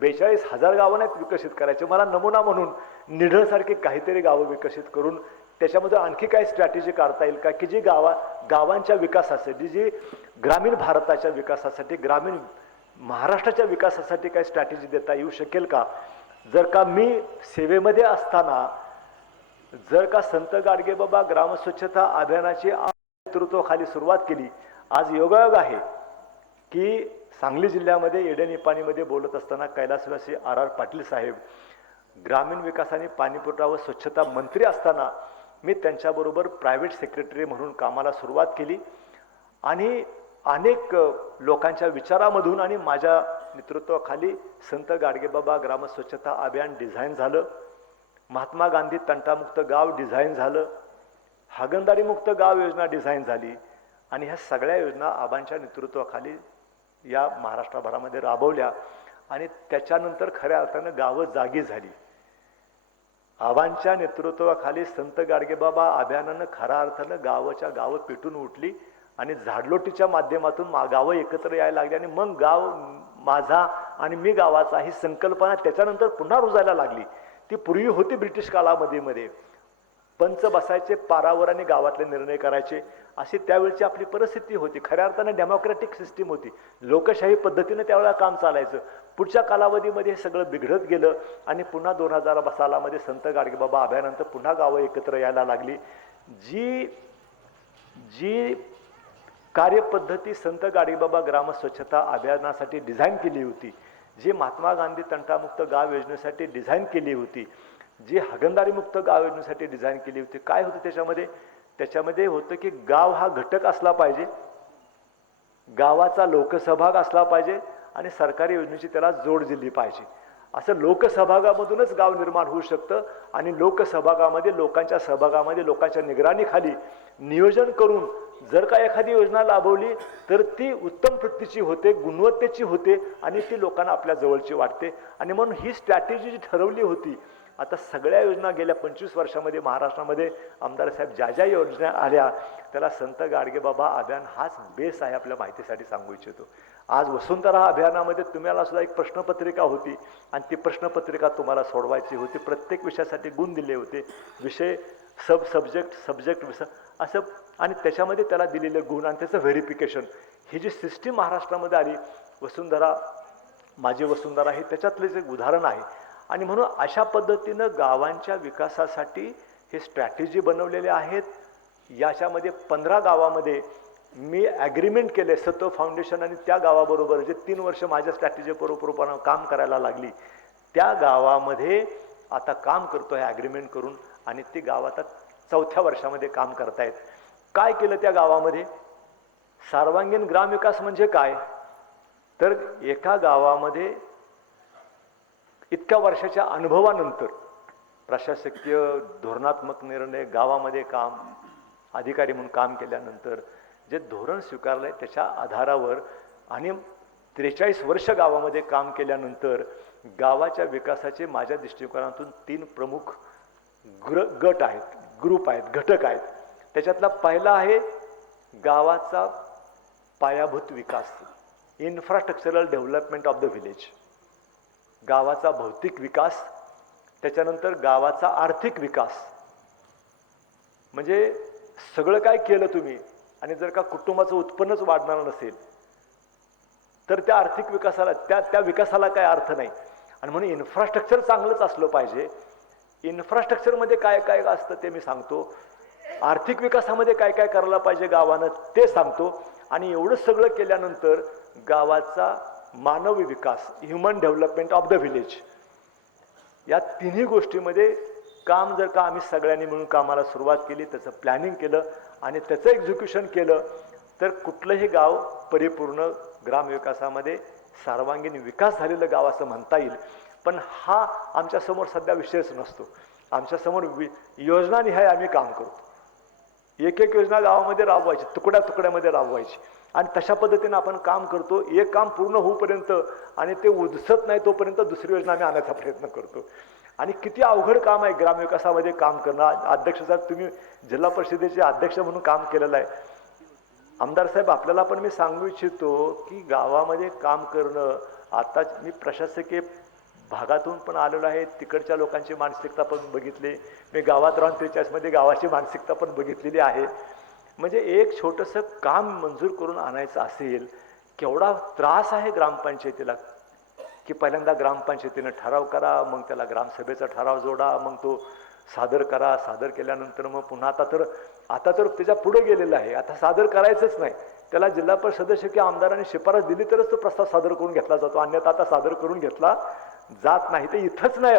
42,000 गावं नाहीत विकसित करायचे, मला नमुना म्हणून निढळसारखी काहीतरी गावं विकसित करून त्याच्यामध्ये आणखी काय स्ट्रॅटेजी काढता येईल का, की जी गावांच्या विकासासाठी, जी ग्रामीण भारताच्या विकासासाठी, ग्रामीण महाराष्ट्राच्या विकासासाठी काय स्ट्रॅटेजी देता येऊ शकेल का. जर का मी सेवेमध्ये असताना जर का संत गाडगेबाबा ग्रामस्वच्छता अभियानाची नेतृत्वाखाली सुरुवात केली, आज योगायोग आहे की सांगली जिल्ह्यामध्ये येडेनिपाणीमध्ये बोलत असताना कैलासवासी RR पाटील साहेब ग्रामीण विकास आणि पाणीपुरवठा व स्वच्छता मंत्री असताना मी त्यांच्याबरोबर प्रायव्हेट सेक्रेटरी म्हणून कामाला सुरुवात केली आणि अनेक लोकांच्या विचारामधून आणि माझ्या नेतृत्वाखाली संत गाडगेबाबा ग्रामस्वच्छता अभियान डिझाईन झालं, महात्मा गांधी तंटामुक्त गाव डिझाईन झालं, हागणदारीमुक्त गाव योजना डिझाईन झाली आणि ह्या सगळ्या योजना आबांच्या नेतृत्वाखाली या महाराष्ट्रभरामध्ये राबवल्या आणि त्याच्यानंतर खऱ्या अर्थानं गावं जागी झाली. आबांच्या नेतृत्वाखाली संत गाडगेबाबा अभियानानं खऱ्या अर्थानं गावं पेटून उठली आणि झाडलोटीच्या माध्यमातून गावं एकत्र यायला लागली आणि मग गाव माझा आणि मी गावाचा ही संकल्पना त्याच्यानंतर पुन्हा रुजायला लागली. ती पूर्वी होती ब्रिटिश काळामध्ये पंच बसायचे पारावर आणि गावातले निर्णय करायचे, अशी त्यावेळची आपली परिस्थिती होती. खऱ्या अर्थानं डेमोक्रॅटिक सिस्टीम होती, लोकशाही पद्धतीनं त्यावेळेला काम चालायचं. पुढच्या कालावधीमध्ये हे सगळं बिघडत गेलं आणि पुन्हा 2000 सालामध्ये संत गाडगेबाबा अभियानानंतर पुन्हा गावं एकत्र यायला लागली. जी कार्यपद्धती संत गाडगेबाबा ग्रामस्वच्छता अभियानासाठी डिझाईन केली होती, जी महात्मा गांधी तंटामुक्त गाव योजनेसाठी डिझाईन केली होती, जी हागणदारीमुक्त गाव योजनेसाठी डिझाईन केली होती, काय होतं त्याच्यामध्ये होतं की गाव हा घटक असला पाहिजे, गावाचा लोकसहभाग असला पाहिजे आणि सरकारी योजनेची त्याला जोड दिली पाहिजे. असं लोकसहभागामधूनच गाव निर्माण होऊ शकतं आणि लोकसहभागामध्ये, लोकांच्या सहभागामध्ये, लोकांच्या निगराणीखाली नियोजन करून जर का एखादी योजना राबवली तर ती उत्तम प्रतीची होते, गुणवत्तेची होते आणि ती लोकांना आपल्या जवळची वाटते. आणि म्हणून ही स्ट्रॅटेजी जी ठरवली होती, आता सगळ्या योजना गेल्या 25 वर्षामध्ये महाराष्ट्रामध्ये आमदार साहेब ज्या योजना आल्या त्याला संत गाडगेबाबा अभियान हाच बेस आहे. आपल्या माहितीसाठी सांगू इच्छितो. आज वसुंधरा अभियानामध्ये तुम्हाला सुद्धा एक प्रश्नपत्रिका होती आणि ती प्रश्नपत्रिका तुम्हाला सोडवायची होती. प्रत्येक विषयासाठी गुण दिले होते, विषय सब्जेक्ट विषय असं, आणि त्याच्यामध्ये त्याला दिलेले गुण आणि त्याचं व्हेरिफिकेशन, ही जी सिस्टीम महाराष्ट्रामध्ये आली, वसुंधरा माझी वसुंधरा हे त्याच्यातलेच एक उदाहरण आहे. आणि म्हणून अशा पद्धतीनं गावांच्या विकासासाठी हे स्ट्रॅटेजी बनवलेले आहेत. याच्यामध्ये 15 गावामध्ये मी ॲग्रीमेंट केले सत्व फाउंडेशन आणि त्या गावाबरोबर, जे 3 वर्ष माझ्या स्ट्रॅटेजी बरोबर काम करायला लागली, त्या गावामध्ये आता काम करतो आहे ॲग्रीमेंट करून आणि ती गाव आता 4थ्या वर्षामध्ये काम करतायत. काय केलं त्या गावामध्ये? सर्वांगीण ग्रामविकास म्हणजे काय तर एका गावामध्ये इतक्या वर्षाच्या अनुभवानंतर प्रशासकीय धोरणात्मक निर्णय, गावामध्ये काम, अधिकारी म्हणून काम केल्यानंतर जे धोरण स्वीकारलं आहे त्याच्या आधारावर आणि 43 वर्ष गावामध्ये काम केल्यानंतर गावाच्या विकासाचे माझ्या दृष्टिकोनातून 3 प्रमुख गट आहेत, ग्रुप आहेत, घटक आहेत. त्याच्यातला पहिला आहे गावाचा पायाभूत विकास, infrastructural development of the village. गावाचा भौतिक विकास, त्याच्यानंतर गावाचा आर्थिक विकास. म्हणजे सगळं काय केलं तुम्ही आणि जर का कुटुंबाचं उत्पन्नच वाढणार नसेल तर त्या आर्थिक विकासाला त्या विकासाला काय अर्थ नाही. आणि म्हणून इन्फ्रास्ट्रक्चर चांगलंच असलं पाहिजे. इन्फ्रास्ट्रक्चरमध्ये काय काय असतं ते मी सांगतो, आर्थिक विकासामध्ये काय काय करायला पाहिजे गावानं ते सांगतो. आणि एवढं सगळं केल्यानंतर गावाचा मानवी विकास, human development of the village, या तिन्ही गोष्टीमध्ये काम जर का आम्ही सगळ्यांनी मिळून कामाला सुरुवात केली, त्याचं प्लॅनिंग केलं आणि त्याचं एक्झिक्युशन केलं तर कुठलंही गाव परिपूर्ण ग्रामविकासामध्ये सर्वांगीण विकास झालेलं गाव असं म्हणता येईल. पण हा आमच्यासमोर सध्या विषयच नसतो. आमच्यासमोर योजनानिहाय आम्ही काम करतो. एक एक योजना गावामध्ये राबवायची, तुकड्या तुकड्यामध्ये राबवायची आणि तशा पद्धतीनं आपण काम करतो. एक काम पूर्ण होऊपर्यंत आणि ते उदसत नाही तोपर्यंत दुसरी योजना आम्ही आणायचा प्रयत्न करतो. आणि किती अवघड काम आहे ग्रामविकासामध्ये काम करणं. अध्यक्ष साहेब, तुम्ही जिल्हा परिषदेचे अध्यक्ष म्हणून काम केलेलं आहे. आमदार साहेब, आपल्याला पण मी सांगू इच्छितो की गावामध्ये काम करणं, आता मी प्रशासकीय भागातून पण आलेलो आहे, तिकडच्या लोकांची मानसिकता पण बघितली, मी गावात राहून 43 गावाची मानसिकता पण बघितलेली आहे. म्हणजे एक छोटंसं काम मंजूर करून आणायचं असेल, केवढा त्रास आहे ग्रामपंचायतीला. की पहिल्यांदा ग्रामपंचायतीनं ठराव करा, मग त्याला ग्रामसभेचा ठराव जोडा, मग तो सादर करा. सादर केल्यानंतर मग पुन्हा आता तर त्याच्या पुढे गेलेलं आहे, आता सादर करायचंच नाही. त्याला जिल्हा परिषद सदस्य किंवा आमदारांनी शिफारस दिली तरच तो प्रस्ताव सादर करून घेतला जातो, अन्यथा आता सादर करून घेतला जात नाही. ते इथंच नाही.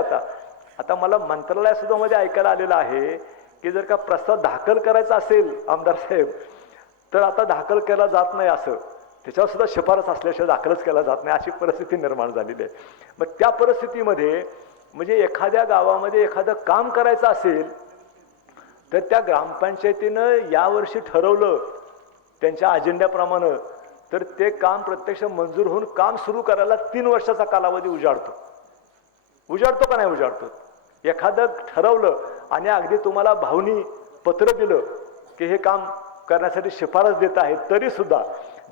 आता मला मंत्रालयासुद्धा मध्ये ऐकायला आलेलं आहे की जर का प्रस्ताव दाखल करायचा असेल आमदार साहेब तर आता दाखल केला जात नाही, असं त्याच्यावर सुद्धा शिफारस असल्याशिवाय दाखलच केला जात नाही, अशी परिस्थिती निर्माण झालेली आहे. मग त्या परिस्थितीमध्ये म्हणजे एखाद्या गावामध्ये एखादं काम करायचं असेल तर त्या ग्रामपंचायतीनं यावर्षी ठरवलं त्यांच्या अजेंड्याप्रमाणे तर ते काम प्रत्यक्ष मंजूर होऊन काम सुरू करायला 3 वर्षाचा कालावधी उजाडतो का नाही उजाडतो. एखादं ठरवलं आणि अगदी तुम्हाला भावनी पत्र दिलं की हे काम करण्यासाठी शिफारस देत आहे, तरी सुद्धा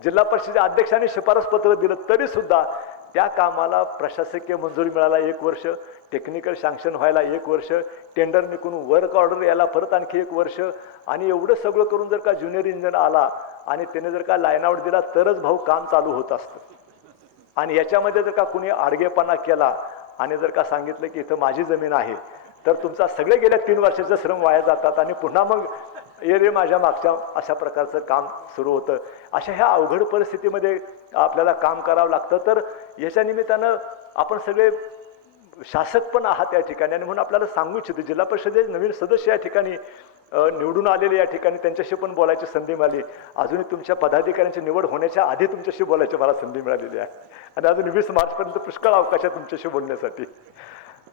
जिल्हा परिषदेच्या अध्यक्षांनी शिफारस पत्र दिलं तरी सुद्धा त्या कामाला प्रशासकीय मंजुरी मिळायला 1 वर्ष, टेक्निकल सँक्शन व्हायला 1 वर्ष, टेंडर निघून वर्क ऑर्डर यायला परत आणखी 1 वर्ष. आणि एवढं सगळं करून जर का ज्युनियर इंजिनियर आला आणि त्याने जर का लाईन आउट दिला तरच भाऊ काम चालू होत असतं. आणि याच्यामध्ये जर का कुणी आडगेपणा केला आणि जर का सांगितलं की इथं माझी जमीन आहे तर तुमचा सगळे गेल्या 3 वर्षाचे श्रम वाया जातात आणि पुन्हा मग रे माझ्या मागच्या अशा प्रकारचं काम सुरू होतं. अशा ह्या अवघड परिस्थितीमध्ये आपल्याला काम करावं लागतं. तर याच्या निमित्तानं आपण सगळे शासक पण आहात या ठिकाणी आणि म्हणून आपल्याला सांगू इच्छितो, जिल्हा परिषदेचे नवीन सदस्य या ठिकाणी निवडून आलेले या ठिकाणी त्यांच्याशी पण बोलायची संधी मिळाली. अजूनही तुमच्या पदाधिकाऱ्यांची निवड होण्याच्या आधी तुमच्याशी बोलायची मला संधी मिळालेली आहे आणि अजून 20 मार्चपर्यंत पुष्कळ अवकाश आहे तुमच्याशी बोलण्यासाठी.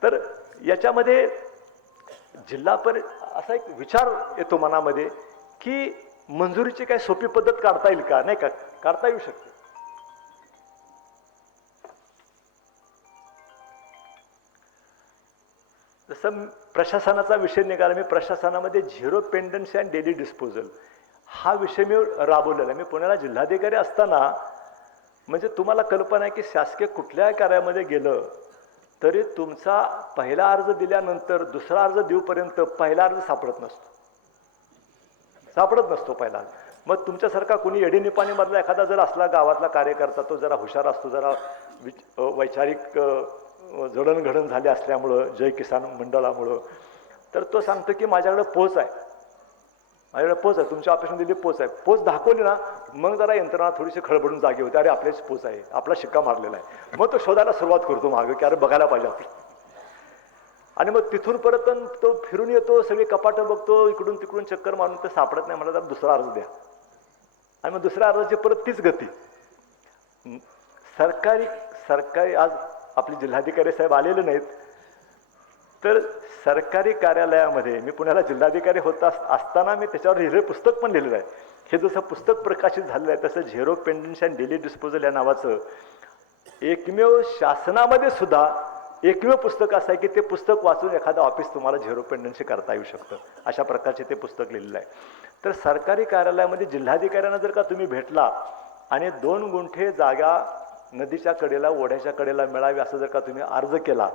तर याच्यामध्ये असा एक विचार येतो मनामध्ये की मंजुरीची काही सोपी पद्धत काढता येईल का? नाही का, काढता येऊ शकते. जसं प्रशासनाचा विषय निघाला, मी प्रशासनामध्ये 0 पेंडन्सी अँड डेली डिस्पोजल हा विषय मी राबवलेला. मी पुण्याला जिल्हाधिकारी असताना म्हणजे तुम्हाला कल्पना आहे की शासकीय कुठल्याही कार्यामध्ये गेलं तरी तुमचा पहिला अर्ज दिल्यानंतर दुसरा अर्ज देऊपर्यंत पहिला अर्ज सापडत नसतो पहिला. मग तुमच्यासारखा कुणी येडीनिपाणीमधला एखादा जर असला गावातला कार्यकर्ता, तो जरा हुशार असतो, जरा वैचारिक जडणघडण झाली असल्यामुळं जय किसान मंडळामुळं, तर तो सांगतो की माझ्याकडे पोच आहे, तुमच्या ऑफिसमध्ये दिली पोच आहे. पोच दाखवली ना मग जरा यंत्रणा थोडीशी खळबळून जागी होते, अरे आपल्याच पोच आहे, आपला शिक्का मारलेला आहे. मग तो शोधायला सुरुवात करतो मागं की अरे बघायला पाहिजे आपलं. आणि मग तिथून परत तो फिरून येतो, सगळी कपाटं बघतो, इकडून तिकडून चक्कर मारून ते सापडत नाही, मला तर दुसरा अर्ज द्या. आणि मग दुसऱ्या अर्जाची परत तीच गती. सरकारी आज आपले जिल्हाधिकारी साहेब आलेले नाहीत, तर सरकारी कार्यालयामध्ये मी पुण्याला जिल्हाधिकारी असताना मी त्याच्यावर लिहिलेलं पुस्तक पण लिहिलेलं आहे. हे जसं पुस्तक प्रकाशित झालेलं आहे तसं zero pendency and daily disposal या नावाचं एकमेव शासनामध्ये सुद्धा एकमेव पुस्तक असं आहे की ते पुस्तक वाचून एखादं ऑफिस तुम्हाला झिरो पेंडन्सी करता येऊ शकतं. अशा प्रकारचे ते पुस्तक लिहिलेलं आहे. तर सरकारी कार्यालयामध्ये जिल्हाधिकाऱ्यांना जर का तुम्ही भेटला आणि 2 गुंठे जागा नदीच्या कडेला ओढ्याच्या कडेला मिळावी असं जर का तुम्ही अर्ज केला,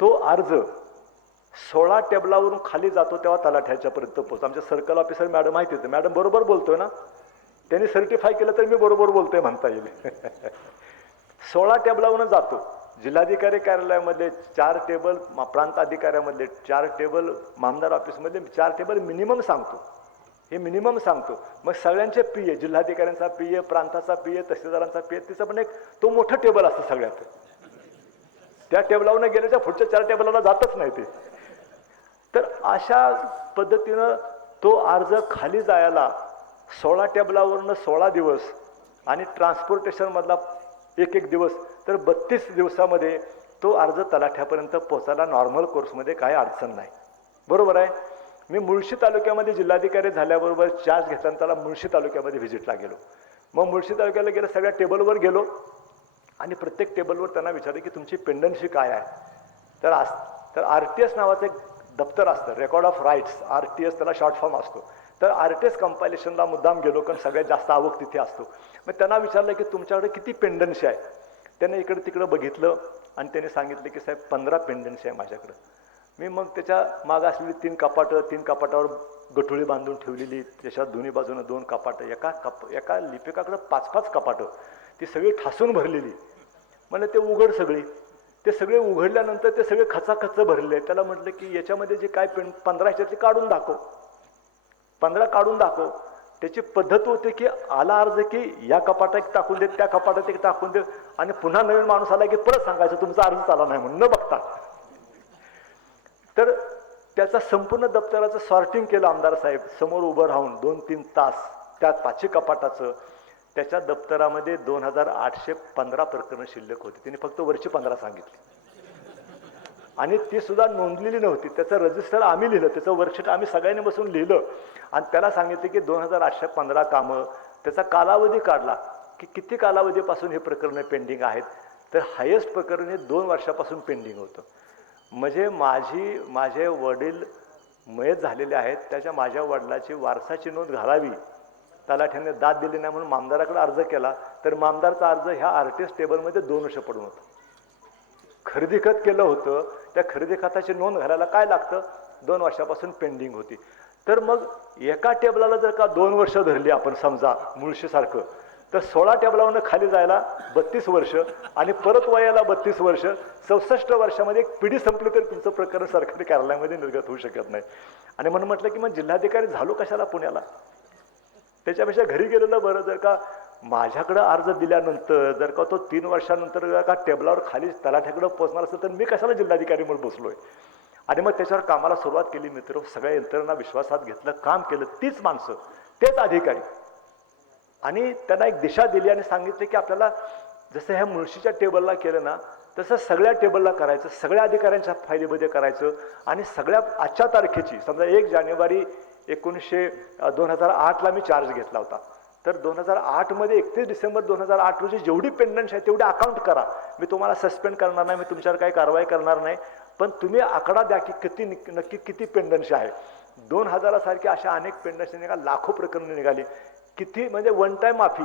तो अर्ज 16 टेबलावरून खाली जातो तेव्हा तलाठ्याच्यापर्यंत पोहोचतो. आमचे सर्कल ऑफिसर मॅडम माहिती होते, मॅडम बरोबर बोलतोय ना, त्यांनी सर्टिफाय केलं तर मी बरोबर बोलतोय म्हणता येईल. 16 टेबलावरून जातो. जिल्हाधिकारी कार्यालयामध्ये 4 टेबल, प्रांत अधिकाऱ्यामधले 4 टेबल, मामदार ऑफिसमधले 4 टेबल मिनिमम सांगतो. हे मिनिमम सांगतो. मग सगळ्यांचे पी ए, जिल्हाधिकाऱ्यांचा पी ए, प्रांताचा पी ए, तहसीलदारांचा पी ए, तिचं पण एक तो मोठं टेबल असतं सगळ्यात. त्या टेबलावरून गेल्याच्या पुढच्या 4 टेबलाला जातच नाही ते. तर अशा पद्धतीनं तो अर्ज खाली जायला 16 टेबलावरून 16 दिवस आणि ट्रान्सपोर्टेशनमधला एक दिवस, तर 32 दिवसामध्ये तो अर्ज तलाठ्यापर्यंत पोचायला नॉर्मल कोर्समध्ये काही अडचण नाही. बरोबर आहे. मी मुळशी तालुक्यामध्ये जिल्हाधिकारी झाल्याबरोबर चार्ज घेताना त्याला मुळशी तालुक्यामध्ये व्हिजिटला गेलो. मग मुळशी तालुक्याला गेलं, सगळ्या टेबलवर गेलो आणि प्रत्येक टेबलवर त्यांना विचारलं की तुमची पेंडन्सी काय आहे. तर RTS नावाचं एक दप्तर असतं, रेकॉर्ड ऑफ राईट्स, RTS त्याला शॉर्ट फॉर्म असतो. तर RTS कंपायलेशनला मुद्दाम गेलो, कारण सगळ्यात जास्त आवक तिथे असतो. मग त्यांना विचारलं की तुमच्याकडे किती पेंडन्सी आहे. त्याने इकडे तिकडं बघितलं आणि त्याने सांगितलं की साहेब 15 पेंडन्सी आहे माझ्याकडं. मी मग त्याच्या मागं असलेली 3 कपाटं, 3 कपाटावर गठोळी बांधून ठेवलेली, त्याच्यात दोन्ही बाजूनं 2 कपाटं, एका लिपिकाकडं 5-5 कपाटं, ती सगळी ठासून भरलेली. म्हणजे ते उघड सगळी. ते सगळे उघडल्यानंतर ते सगळे खचाखच भरले. त्याला म्हटलं की याच्यामध्ये जे काय 15 ह्याच्यातली काढून दाखव, 15 काढून दाखव. त्याची पद्धत होती की आला अर्ज की या कपाटात एक टाकून देत, त्या कपाटात एक टाकून देत, आणि पुन्हा नवीन माणूस आला की परत सांगायचं तुमचा अर्ज चाला नाही म्हणून, न बघता. तर त्याचा संपूर्ण दप्तराचं सॉर्टिंग केलं आमदार साहेब समोर उभं राहून 2-3 तास. त्या 5 कपाटाचं त्याच्या दप्तरामध्ये 2815 प्रकरणं शिल्लक होती. तिने फक्त वरची 15 सांगितली आणि ती सुद्धा नोंदलेली नव्हती. त्याचं रजिस्टर आम्ही लिहिलं, त्याचं वर्कशीट आम्ही सगळ्यांनी बसून लिहिलं आणि त्याला सांगितलं की 2815 कामं. त्याचा कालावधी काढला की किती कालावधीपासून हे प्रकरणं पेंडिंग आहेत. तर हायेस्ट प्रकरण हे 2 वर्षापासून पेंडिंग होतं. म्हणजे माझे वडील मयत झालेले आहेत, त्याच्या माझ्या वडिलाची वारसाची नोंद घालावी, तलाठ्याने दाद दिली नाही म्हणून मामदाराकडे अर्ज केला. तर मामदारचा अर्ज ह्या RTS टेबलमध्ये 2 वर्ष पडून होतं. खरेदी खत केलं होतं, त्या खरेदी खताची नोंद घालायला काय लागतं, 2 वर्षापासून पेंडिंग होती. तर मग एका टेबलाला जर का 2 वर्ष धरली आपण समजा मुळशीसारखं, तर 16 टेबलावरून खाली जायला 32 वर्ष आणि परत वयाला 32 वर्ष, 64 वर्षामध्ये एक पिढी संपली तरी तुमचं प्रकरण सरकारी कार्यालयामध्ये निर्गत होऊ शकत नाही. आणि म्हणून म्हटलं की मग जिल्हाधिकारी झालो कशाला पुण्याला, त्याच्यापेक्षा घरी गेलेलं बरं. जर का माझ्याकडं अर्ज दिल्यानंतर जर का तो 3 वर्षानंतर जर का टेबलावर खाली तलाठ्याकडं पोहोचणार असेल तर मी कशाला जिल्हाधिकारी म्हणून बसलोय. आणि मग त्याच्यावर कामाला सुरुवात केली. मित्र सगळ्या यंत्रणा विश्वासात घेतलं, काम केलं. तीच माणसं, तेच अधिकारी, आणि त्यांना एक दिशा दिली आणि सांगितलं की आपल्याला जसं ह्या मुळशीच्या टेबलला केलं ना तसं सगळ्या टेबलला करायचं, सगळ्या अधिकाऱ्यांच्या फायलीमध्ये करायचं. आणि सगळ्या आजच्या तारखेची समजा 1 जानेवारी 2008ला मी चार्ज घेतला होता. तर 2008 मध्ये 31 डिसेंबर 2008 रोजी जेवढी पेंडन्स आहे तेवढी अकाउंट करा. मी तुम्हाला सस्पेंड करणार नाही, मी तुमच्यावर काही कारवाई करणार नाही, पण तुम्ही आकडा द्या की नक्की किती पेंडन्स आहे. 2000 सारखी अशा अनेक पेंडन्स निघाली, लाखो प्रकरणं निघाली. किती म्हणजे वन टाइम माफी,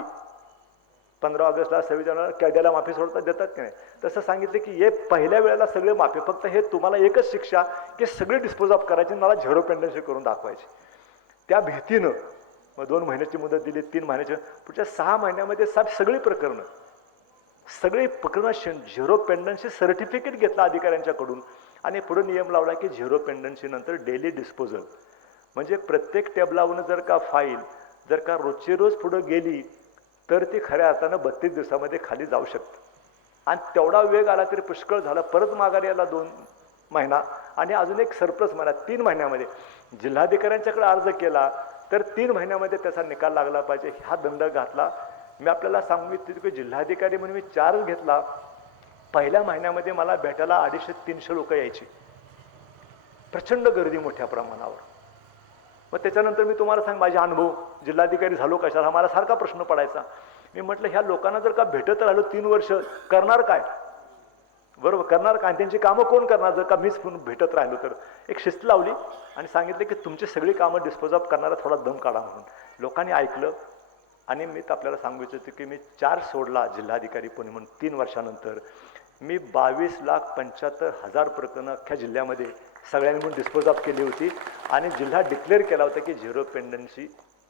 15 ऑगस्टला 26 जानेवारीला कैद्याला माफी सोडतात, देतात की नाही, तसं सांगितलं की हे पहिल्या वेळेला सगळे माफी, फक्त हे तुम्हाला एकच शिक्षा की सगळी डिस्पोज ऑफ करायची, मला झिरो पेंडन्सी करून दाखवायची. त्या भीतीनं मग 2 महिन्याची मुदत दिली, 3 महिन्याची, पुढच्या 6 महिन्यामध्ये सगळी प्रकरणं झिरो पेंडन्सी सर्टिफिकेट घेतला अधिकाऱ्यांच्याकडून. आणि पुढे नियम लावला की झिरो पेंडन्सी नंतर डेली डिस्पोजल, म्हणजे प्रत्येक टेबलावरून जर का फाईल जर का रोजची रोज पुढे गेली तर ती खऱ्या अर्थानं 32 दिवसामध्ये खाली जाऊ शकते. आणि तेवढा वेग आला तरी पुष्कळ झाला. परत माघारी याला 2 महिना आणि अजून एक सरप्लस महिना 3 महिन्यामध्ये जिल्हाधिकाऱ्यांच्याकडे अर्ज केला तर 3 महिन्यामध्ये त्याचा निकाल लागला पाहिजे, हा दंड घातला. मी आपल्याला सांगू इच्छितो की जिल्हाधिकारी म्हणून मी चार्ज घेतला, पहिल्या महिन्यामध्ये मला भेटायला 250-300 लोक यायची. प्रचंड गर्दी मोठ्या प्रमाणावर. मग त्याच्यानंतर मी तुम्हाला सांग माझे अनुभव, जिल्हाधिकारी झालो कशाला, हा मला सारखा प्रश्न पडायचा. मी म्हटलं ह्या लोकांना जर का भेटत राहिलो 3 वर्ष, करणार काय? बरोबर, करणार काय? त्यांची कामं कोण करणार जर का मीच भेटत राहिलो तर? एक शिस्त लावली आणि सांगितलं की तुमची सगळी कामं डिस्पोज ऑफ करणारा थोडा दम काढा म्हणून. लोकांनी ऐकलं आणि मी तर आपल्याला सांगू इच्छितो की मी 4 सोडला जिल्हाधिकारी पुणे म्हणून 3 वर्षानंतर. मी 22,75,000 प्रकरणं अख्ख्या जिल्ह्यामध्ये सगळ्यांनी म्हणून डिस्पोज ऑफ केली होती आणि जिल्हा डिक्लेअर केला होता की झिरो पेंडन्सी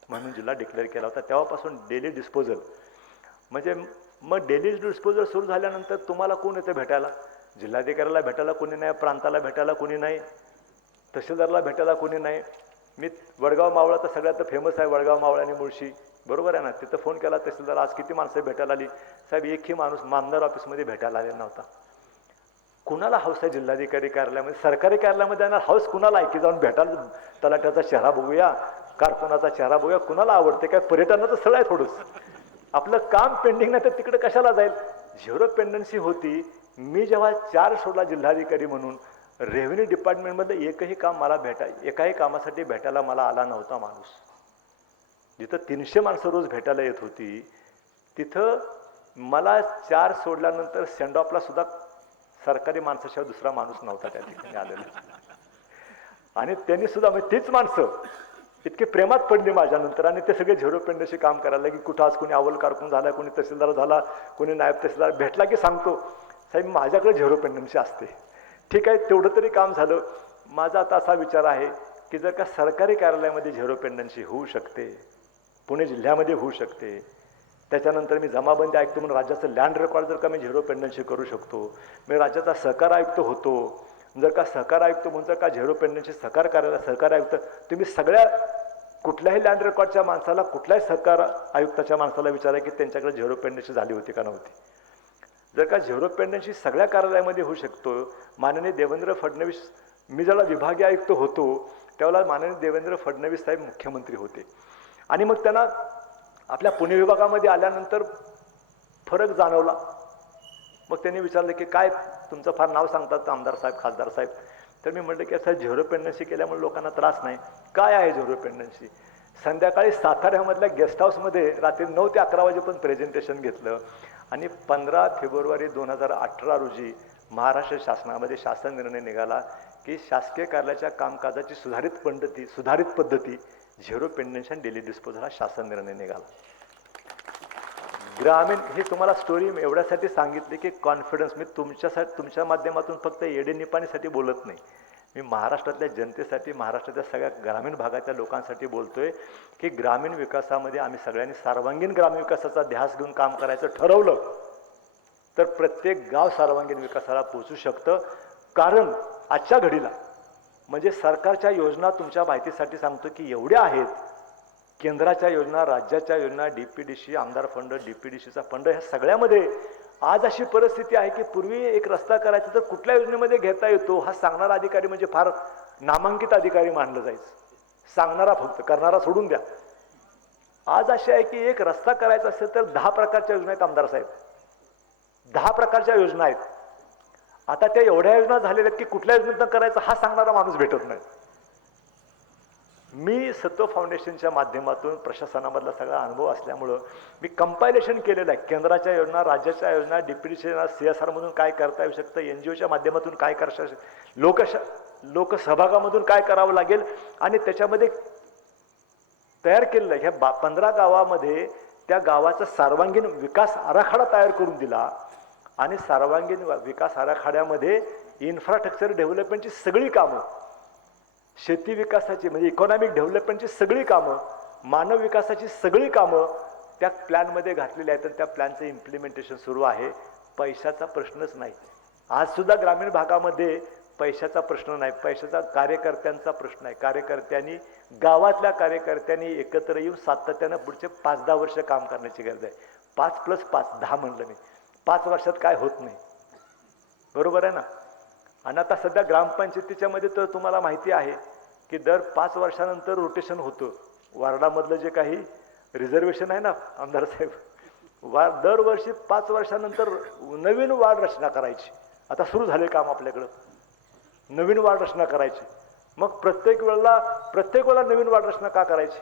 म्हणून जिल्हा डिक्लेअर केला होता. तेव्हापासून डेली डिस्पोजल म्हणजे मग डेली डिस्पोजल सुरू झाल्यानंतर तुम्हाला कोण येतं भेटायला? जिल्हाधिकाऱ्याला भेटायला कोणी नाही, प्रांताला भेटायला कोणी नाही, तहसीलदारला भेटायला कोणी नाही. मी वडगाव मावळा तर सगळ्यात फेमस आहे, वडगाव मावळा आणि मुळशी, बरोबर आहे ना. तिथं फोन केला तहसीलदार, आज किती माणसं भेटायला आली? साहेब एकही माणूस मामदार ऑफिसमध्ये भेटायला आलेला नव्हता. कुणाला हाऊस आहे जिल्हाधिकारी कार्यालयामध्ये? सरकारी कार्यालयामध्ये येणार हाऊस कुणाला आहे की जाऊन भेटायला, तलाठ्याचा चेहरा बघूया, कारकुनाचा चेहरा बघूया? कुणाला आवडते? काय पर्यटनाचं स्थळ आहे थोडंसं? आपलं काम पेंडिंग नाही तर तिकडे कशाला जाईल? झिरो पेंडन्सी होती. मी जेव्हा 4 सोडला जिल्हाधिकारी म्हणून, रेव्हेन्यू डिपार्टमेंटमध्ये एकही काम मला एकाही कामासाठी भेटायला मला आला नव्हता माणूस. जिथं 300 माणसं रोज भेटायला येत होती तिथं मला 4 सोडल्यानंतर सेंड ऑफला सुद्धा सरकारी माणसाशिवाय दुसरा माणूस नव्हता त्या ठिकाणी आलेला. आणि त्यांनी सुद्धा म्हणजे तीच माणसं इतके प्रेमात पडली माझ्यानंतर आणि ते सगळे झिरो पेंडन्सी काम करायला की कुठं आज कोणी अव्वल कारकून झाला, कोणी तहसीलदार झाला, कोणी नायब तहसीलदार भेटला की सांगतो साहेब माझ्याकडे झिरो पेंडन्सी असते. ठीक आहे, तेवढं तरी काम झालं. माझा आता असा विचार आहे की जर का सरकारी कार्यालयामध्ये झिरो पेंडन्सी होऊ शकते, पुणे जिल्ह्यामध्ये होऊ शकते, त्याच्यानंतर मी जमाबंदी आयुक्त म्हणून राज्याचं लँड रेकॉर्ड जर का मी झिरो पेंडन्सी करू शकतो, मी राज्याचा सहकार आयुक्त होतो, जर का सहकार आयुक्त म्हणून जर का झिरो पेंडन्सी सहकार कार्यालय सहकार आयुक्त, तुम्ही सगळ्या कुठल्याही लँड रेकॉर्डच्या माणसाला, कुठल्याही सहकार आयुक्ताच्या माणसाला विचारा की त्यांच्याकडे झिरो पेंडन्सी झाली होती का नव्हती. जर का झिरो पेंडन्सी सगळ्या कार्यालयामध्ये होऊ शकतो, माननीय देवेंद्र फडणवीस, मी ज्याला विभागीय आयुक्त होतो त्यावेळेला माननीय देवेंद्र फडणवीस साहेब मुख्यमंत्री होते आणि मग त्यांना आपल्या पुणे विभागामध्ये आल्यानंतर फरक जाणवला. मग त्यांनी विचारलं की काय तुमचं फार नाव सांगतात आमदार साहेब, खासदार साहेब. तर मी म्हटलं की असं झिरो पेंडन्सी केल्यामुळे लोकांना त्रास नाही. काय आहे झिरो पेंडन्सी? संध्याकाळी साताऱ्यामधल्या गेस्ट हाऊसमध्ये रात्री 9 ते 11 वाजेपर्यंत प्रेझेंटेशन घेतलं आणि 15 फेब्रुवारी 2018 रोजी महाराष्ट्र शासनामध्ये शासन निर्णय निघाला की शासकीय कार्यालयाच्या कामकाजाची सुधारित पद्धती झिरो पेंडन्सी आणि डेली डिस्पोजल हा शासन निर्णय निघाला. ग्रामीण ही तुम्हाला स्टोरी एवढ्यासाठी सांगितली की कॉन्फिडन्स, मी तुमच्या माध्यमातून फक्त येडेनिपाणीसाठी बोलत नाही, मी महाराष्ट्रातल्या जनतेसाठी, महाराष्ट्रातल्या सगळ्या ग्रामीण भागाच्या लोकांसाठी बोलतोय की ग्रामीण विकासामध्ये आम्ही सगळ्यांनी सर्वांगीण ग्रामीण विकासाचा ध्यास घेऊन काम करायचं ठरवलं तर प्रत्येक गाव सर्वांगीण विकासाला पोहोचू शकतं. कारण आजच्या घडीला म्हणजे सरकारच्या योजना तुमच्या माहितीसाठी सांगतो की एवढ्या आहेत, केंद्राच्या योजना, राज्याच्या योजना, डीपीडीसी, आमदार फंड, डीपीडीसीचा फंड, ह्या सगळ्यामध्ये आज अशी परिस्थिती आहे की पूर्वी एक रस्ता करायचा तर कुठल्या योजनेमध्ये घेता येतो हा सांगणारा अधिकारी म्हणजे फार नामांकित अधिकारी मानलं जायचं. सांगणारा फक्त, करणारा सोडून द्या. आज अशी आहे की एक रस्ता करायचा असेल तर 10 प्रकारच्या योजना आहेत आमदार साहेब, 10 प्रकारच्या योजना आहेत. आता त्या एवढ्या योजना झालेल्या आहेत की कुठल्या योजनेतून करायचं हा सांगणारा माणूस भेटत नाही. मी सत्व फाउंडेशनच्या माध्यमातून प्रशासनामधला सगळा अनुभव असल्यामुळं मी कंपायलेशन केलेलं आहे. केंद्राच्या योजना, राज्याच्या योजना, डीपीडीसी योजना, CSR मधून काय करता येऊ शकतं, NGOच्या माध्यमातून काय करता, लोकसहभागामधून काय करावं लागेल आणि त्याच्यामध्ये तयार केलेलं आहे. ह्या 15 गावामध्ये त्या गावाचा सर्वांगीण विकास आराखडा तयार करून दिला आणि सर्वांगीण विकास आराखड्यामध्ये इन्फ्रास्ट्रक्चर डेव्हलपमेंटची सगळी कामं, शेती विकासाची म्हणजे इकॉनॉमिक डेव्हलपमेंटची सगळी कामं, मानव विकासाची सगळी कामं त्या प्लॅनमध्ये घातलेली आहेत आणि त्या प्लॅनचं इम्प्लिमेंटेशन सुरू आहे. पैशाचा प्रश्नच नाही. आजसुद्धा ग्रामीण भागामध्ये पैशाचा प्रश्न नाही, पैशाचा कार्यकर्त्यांचा प्रश्न आहे. कार्यकर्त्यांनी, गावातल्या कार्यकर्त्यांनी एकत्र येऊन सातत्यानं पुढचे 5-10 वर्ष काम करण्याची गरज आहे. 5+5 10 म्हणलं मी, 5 वर्षात काय होत नाही, बरोबर आहे ना. आणि आता सध्या ग्रामपंचायतीच्या मध्ये तर तुम्हाला माहिती आहे की दर 5 वर्षानंतर रोटेशन होतं. वार्डामधलं जे काही रिझर्वेशन आहे ना आमदार साहेब, दरवर्षी 5 वर्षानंतर नवीन वार्ड रचना करायची. आता सुरू झाले काम आपल्याकडं, नवीन वार्ड रचना करायची. मग प्रत्येक वेळेला नवीन वार्ड रचना का करायची?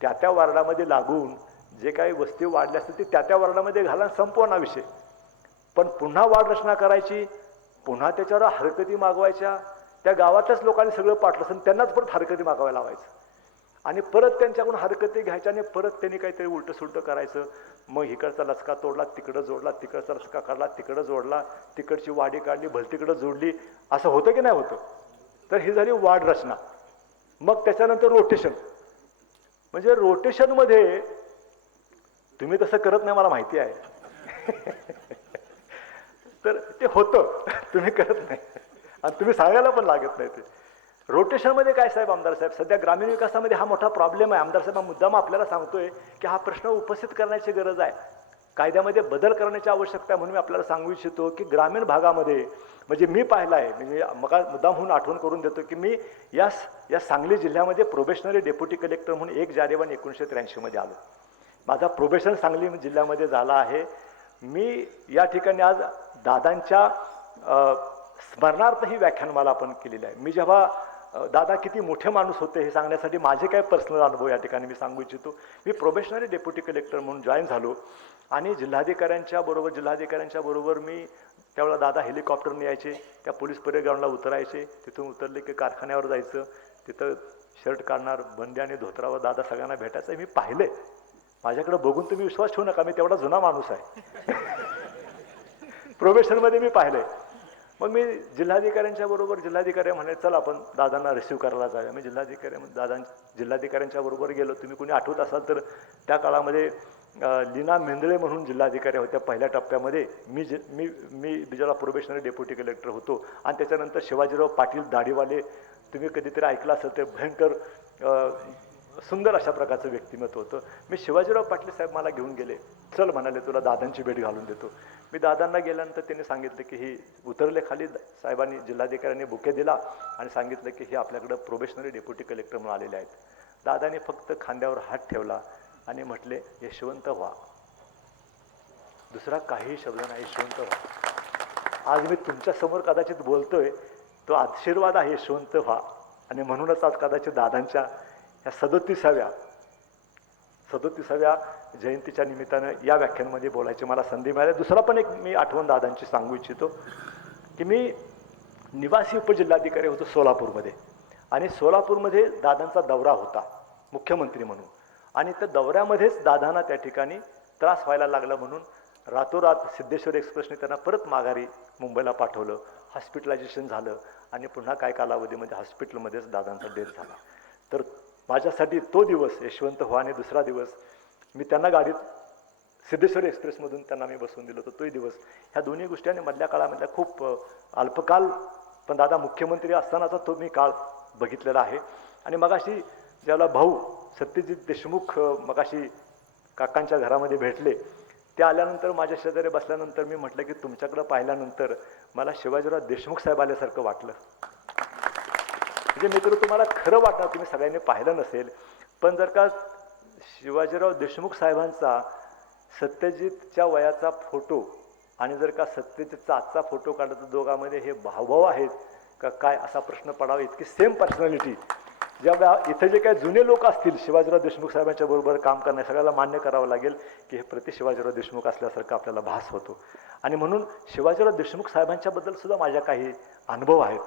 त्या वार्डामध्ये लागून जे काही वस्ती वाढली असते ती त्या वार्डामध्ये घाला, संपवणा विषय. पण पुन्हा वार्ड रचना करायची, पुन्हा त्याच्यावर हरकती मागवायच्या, त्या गावातल्याच लोकांनी सगळं पाठलं असेल त्यांनाच परत हरकती मागवायला लावायचं आणि परत त्यांच्याकडून हरकती घ्यायच्या आणि परत त्यांनी काहीतरी उलटं सुलटं करायचं. मग इकडचा लचका तोडला, तिकडं जोडला, तिकडचा लचका काढला, तिकडं जोडला, तिकडची वाडी काढली, भलतीकडं जोडली, असं होतं की नाही होतं? तर ही झाली वार्ड रचना. मग त्याच्यानंतर रोटेशन. म्हणजे रोटेशनमध्ये तुम्ही तसं करत नाही मला माहिती आहे तर ते होतं, तुम्ही करत नाही आणि तुम्ही सांगायला पण लागत नाही. ते रोटेशनमध्ये काय साहेब, आमदार साहेब, सध्या ग्रामीण विकासामध्ये हा मोठा प्रॉब्लेम आहे. आमदार साहेब हा मुद्दाम आपल्याला सांगतोय की हा प्रश्न उपस्थित करण्याची गरज आहे, कायद्यामध्ये बदल करण्याची आवश्यकता आहे. म्हणून मी आपल्याला सांगू इच्छितो की ग्रामीण भागामध्ये म्हणजे मी पाहिला आहे, म्हणजे मग मुद्दाम म्हणून आठवण करून देतो की मी या सांगली जिल्ह्यामध्ये प्रोबेशनरी डेप्युटी कलेक्टर म्हणून 1 जानेवारी 1983 मध्ये आलो. माझा प्रोबेशन सांगली जिल्ह्यामध्ये झाला आहे. मी या ठिकाणी आज दादांच्या स्मरणार्थ ही व्याख्यानमाला आपण केलेली आहे. मी जेव्हा दादा किती मोठे माणूस होते हे सांगण्यासाठी माझे काय पर्सनल अनुभव या ठिकाणी मी सांगू इच्छितो. मी प्रोबेशनरी डेप्युटी कलेक्टर म्हणून जॉईन झालो आणि जिल्हाधिकाऱ्यांच्या बरोबर मी त्यावेळेला दादा हेलिकॉप्टरने यायचे, त्या पोलीस परेड ग्राउंडला उतरायचे, तिथून उतरले की कारखान्यावर जायचं, तिथं शर्ट काढणार, बंदी आणि धोत्रावर दादा सगळ्यांना भेटायचं. मी पाहिलंय, माझ्याकडे बघून तुम्ही विश्वास ठेवू नका, मी तेवढा जुना माणूस आहे प्रोबेशनमध्ये मी पाहिलंय. मग मी जिल्हाधिकारी म्हणे चल आपण दादांना रिसिव्ह करायला जाऊया. मी जिल्हाधिकाऱ्यांच्या बरोबर गेलो. तुम्ही कोणी आठवत असाल तर त्या काळामध्ये लीना मेंदळे म्हणून जिल्हाधिकारी होत्या पहिल्या टप्प्यामध्ये. मी बिजाला प्रोबेशनरी डेप्युटी कलेक्टर होतो आणि त्याच्यानंतर शिवाजीराव पाटील दाढीवाले, तुम्ही कधीतरी ऐकलं असेल ते भयंकर सुंदर अशा प्रकारचं व्यक्तिमत्व होतं. मी शिवाजीराव पाटील साहेब मला घेऊन गेले, चल म्हणाले तुला दादांची भेट घालून देतो. मी दादांना गेल्यानंतर त्यांनी सांगितलं की ही उतरले खाली, साहेबांनी जिल्हाधिकाऱ्यांनी बुके दिला आणि सांगितलं की हे आपल्याकडं प्रोबेशनरी डेप्युटी कलेक्टर म्हणून आलेले आहेत. दादाने फक्त खांद्यावर हात ठेवला आणि म्हटले यशवंत व्हा. दुसरा काही शब्द नाही, यशवंत व्हा. आज मी तुमच्यासमोर कदाचित बोलतोय, तो आशीर्वाद आहे, यशवंत व्हा. आणि म्हणूनच आज कदाचित दादांच्या या 37व्या जयंतीच्या निमित्तानं या व्याख्यानामध्ये बोलायची मला संधी मिळाली. दुसरा पण एक मी आठवण दादांची सांगू इच्छितो की मी निवासी उपजिल्हाधिकारी होतो सोलापूरमध्ये आणि सोलापूरमध्ये दादांचा दौरा होता मुख्यमंत्री म्हणून आणि त्या दौऱ्यामध्येच दादांना त्या ठिकाणी त्रास व्हायला लागला म्हणून रातोरात सिद्धेश्वर एक्सप्रेसने त्यांना परत माघारी मुंबईला पाठवलं. हॉस्पिटलायझेशन झालं आणि पुन्हा काय कालावधीमध्ये हॉस्पिटलमध्येच दादांचा डेथ झाला. तर माझ्यासाठी तो दिवस यशवंत व्हा आणि दुसरा दिवस मी त्यांना गाडीत सिद्धेश्वर एक्सप्रेसमधून त्यांना मी बसवून दिलं होतं, तोही दिवस. ह्या दोन्ही गोष्टी आणि मधल्या काळामधल्या खूप अल्पकाल पण दादा मुख्यमंत्री असतानाचा तो मी काळ बघितलेला आहे. आणि मगाशी ज्याला भाऊ सत्यजित देशमुख मगाशी काकांच्या घरामध्ये भेटले, ते आल्यानंतर माझ्या शेजारी बसल्यानंतर मी म्हटलं की तुमच्याकडं पाहिल्यानंतर मला शिवाजीराव देशमुख साहेब आल्यासारखं वाटलं. म्हणजे मित्र तुम्हाला खरं वाटणार, तुम्ही सगळ्यांनी पाहिलं नसेल, पण जर का शिवाजीराव देशमुख साहेबांचा सत्यजितच्या वयाचा फोटो आणि जर का सत्यजितचा आजचा फोटो काढला तर दोघांमध्ये हे भावभाव आहेत का काय असा प्रश्न पडावा. इतकी सेम पर्सनॅलिटी. जेव्हा इथे जे काही जुने लोक असतील शिवाजीराव देशमुख साहेबांच्या बरोबर काम करणे, सगळ्याला मान्य करावं लागेल की हे प्रति शिवाजीराव देशमुख असल्यासारखं आपल्याला भास होतो. आणि म्हणून शिवाजीराव देशमुख साहेबांच्याबद्दल सुद्धा माझ्या काही अनुभव आहेत.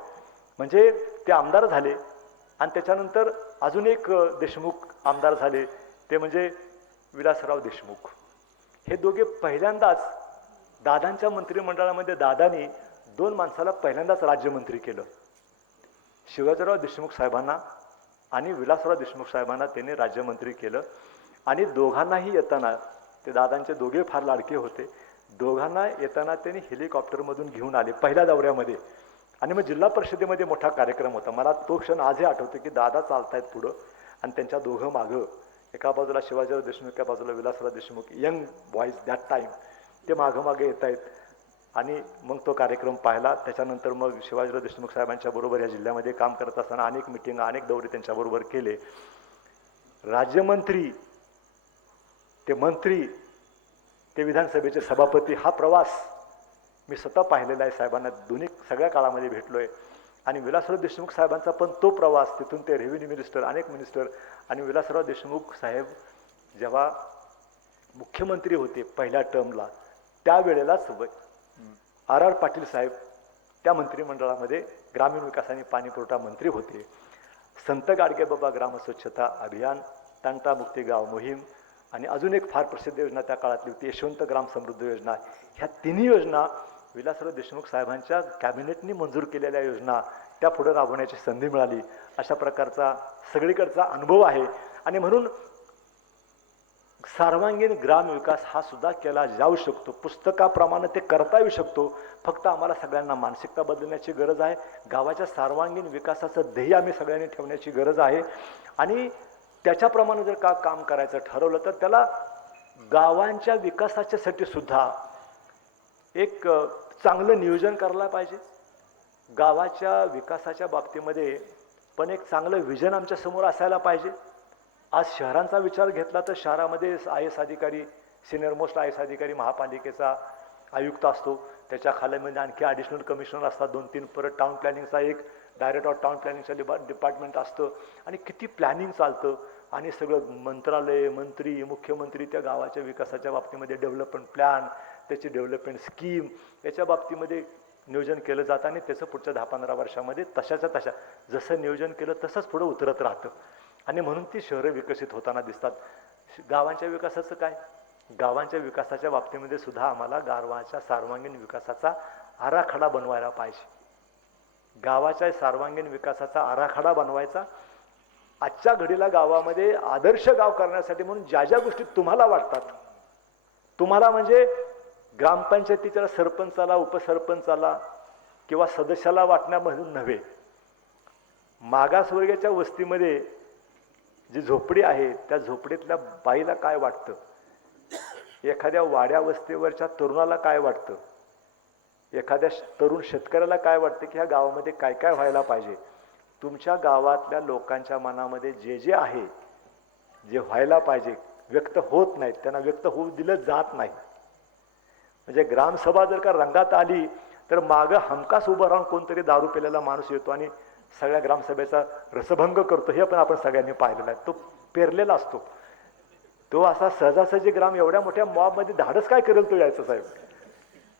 म्हणजे ते आमदार झाले आणि त्याच्यानंतर अजून एक देशमुख आमदार झाले, ते म्हणजे विलासराव देशमुख. हे दोघे पहिल्यांदाच दादांच्या मंत्रिमंडळामध्ये दादांनी 2 माणसाला पहिल्यांदाच राज्यमंत्री केलं. शिवाजीराव देशमुख साहेबांना आणि विलासराव देशमुख साहेबांना त्यांनी राज्यमंत्री केलं. आणि दोघांनाही येताना, ते दादांचे दोघे फार लाडके होते, दोघांना येताना त्यांनी हेलिकॉप्टरमधून घेऊन आले पहिल्या दौऱ्यामध्ये. आणि मग जिल्हा परिषदेमध्ये मोठा कार्यक्रम होता. मला तो क्षण आजही आठवतो की दादा चालतायत पुढं आणि त्यांच्या दोघं मागं, एका बाजूला शिवाजीराव देशमुख, एका बाजूला Vilasrao Deshmukh, young boys that time, ते मागं येत आहेत. आणि मग तो कार्यक्रम पाहिला. त्याच्यानंतर मग शिवाजीराव देशमुख साहेबांच्या बरोबर या जिल्ह्यामध्ये काम करत असताना अनेक मिटिंग, अनेक दौरे त्यांच्याबरोबर केले. राज्यमंत्री ते मंत्री ते विधानसभेचे सभापती, हा प्रवास मी स्वतः पाहिलेला आहे. साहेबांना दोन्ही सगळ्या काळामध्ये भेटलोय. आणि विलासराव देशमुख साहेबांचा पण तो प्रवास, तिथून ते रेव्हेन्यू मिनिस्टर, अनेक मिनिस्टर, आणि विलासराव देशमुख साहेब जेव्हा मुख्यमंत्री होते पहिल्या टर्मला, त्यावेळेलाच आर पाटील साहेब त्या मंत्रिमंडळामध्ये ग्रामीण विकास आणि पाणीपुरवठा मंत्री होते. संत गाडगेबाबा ग्रामस्वच्छता अभियान, तंटामुक्ती गाव मोहीम, आणि अजून एक फार प्रसिद्ध योजना त्या काळातली होती यशवंत ग्राम समृद्ध योजना. ह्या तिन्ही योजना विलासराव देशमुख साहेबांच्या कॅबिनेटनी मंजूर केलेल्या योजना त्या पुढे राबवण्याची संधी मिळाली. अशा प्रकारचा सगळीकडचा अनुभव आहे. आणि म्हणून सर्वांगीण ग्राम विकास हा सुद्धा केला जाऊ शकतो, पुस्तकाप्रमाणे ते करता येऊ शकतो. फक्त आम्हाला सगळ्यांना मानसिकता बदलण्याची गरज आहे. गावाच्या सर्वांगीण विकासाचं ध्येय आम्ही सगळ्यांनी ठेवण्याची गरज आहे. आणि त्याच्याप्रमाणे जर का काम करायचं ठरवलं तर त्याला गावांच्या विकासाच्यासाठी सुद्धा एक चांगलं नियोजन करायला पाहिजे. गावाच्या विकासाच्या बाबतीमध्ये पण एक चांगलं विजन आमच्या समोर असायला पाहिजे. आज शहरांचा विचार घेतला तर शहरामध्ये आय एस अधिकारी, सिनियर मोस्ट आय एस अधिकारी महापालिकेचा आयुक्त असतो, त्याच्या खाल्यामध्ये आणखी ॲडिशनल कमिशनर असतात 2-3, परत टाउन प्लॅनिंगचा एक डायरेक्टर ऑफ टाउन प्लॅनिंगचं डिपार्टमेंट असतं, आणि किती प्लॅनिंग चालतं. आणि सगळं मंत्रालय, मंत्री, मुख्यमंत्री त्या गावाच्या विकासाच्या बाबतीमध्ये डेव्हलपमेंट प्लॅन, त्याची डेव्हलपमेंट स्कीम याच्या बाबतीमध्ये नियोजन केलं जातं. आणि त्याचं पुढच्या 10-15 वर्षामध्ये तशाच्या तशा जसं नियोजन केलं तसंच पुढं उतरत राहतं. आणि म्हणून ती शहरं विकसित होताना दिसतात. गावांच्या विकासाचं काय? गावांच्या विकासाच्या बाबतीमध्ये सुद्धा आम्हाला गावाच्या सर्वांगीण विकासाचा आराखडा बनवायला पाहिजे. गावाच्या सर्वांगीण विकासाचा आराखडा बनवायचा. आजच्या घडीला गावामध्ये आदर्श गाव करण्यासाठी म्हणून ज्या ज्या गोष्टी तुम्हाला वाटतात, तुम्हाला म्हणजे ग्रामपंचायतीच्या सरपंचाला, उपसरपंचाला किंवा सदस्याला वाटण्यामधून नव्हे, मागासवर्गीयाच्या वस्तीमध्ये जी झोपडी आहे त्या झोपडीतल्या बाईला काय वाटतं, एखाद्या वाड्या वस्तीवरच्या तरुणाला काय वाटतं, एखाद्या तरुण शेतकऱ्याला काय वाटतं की ह्या गावामध्ये काय काय व्हायला पाहिजे, तुमच्या गावातल्या लोकांच्या मनामध्ये जे जे आहे, जे व्हायला पाहिजे व्यक्त होत नाहीत, त्यांना व्यक्त होऊ दिलं जात नाही. म्हणजे ग्रामसभा जर का रंगात आली तर मागं हमखास उभं राहून कोणतरी दारू पिलेला माणूस येतो आणि सगळ्या ग्रामसभेचा रसभंग करतो. हे पण आपण सगळ्यांनी पाहिलेला आहे. तो पेरलेला असतो. तो असा सहजासहजी ग्राम एवढ्या मोठ्या मॉबमध्ये धाडस काय करेल तो यायचं साहेब.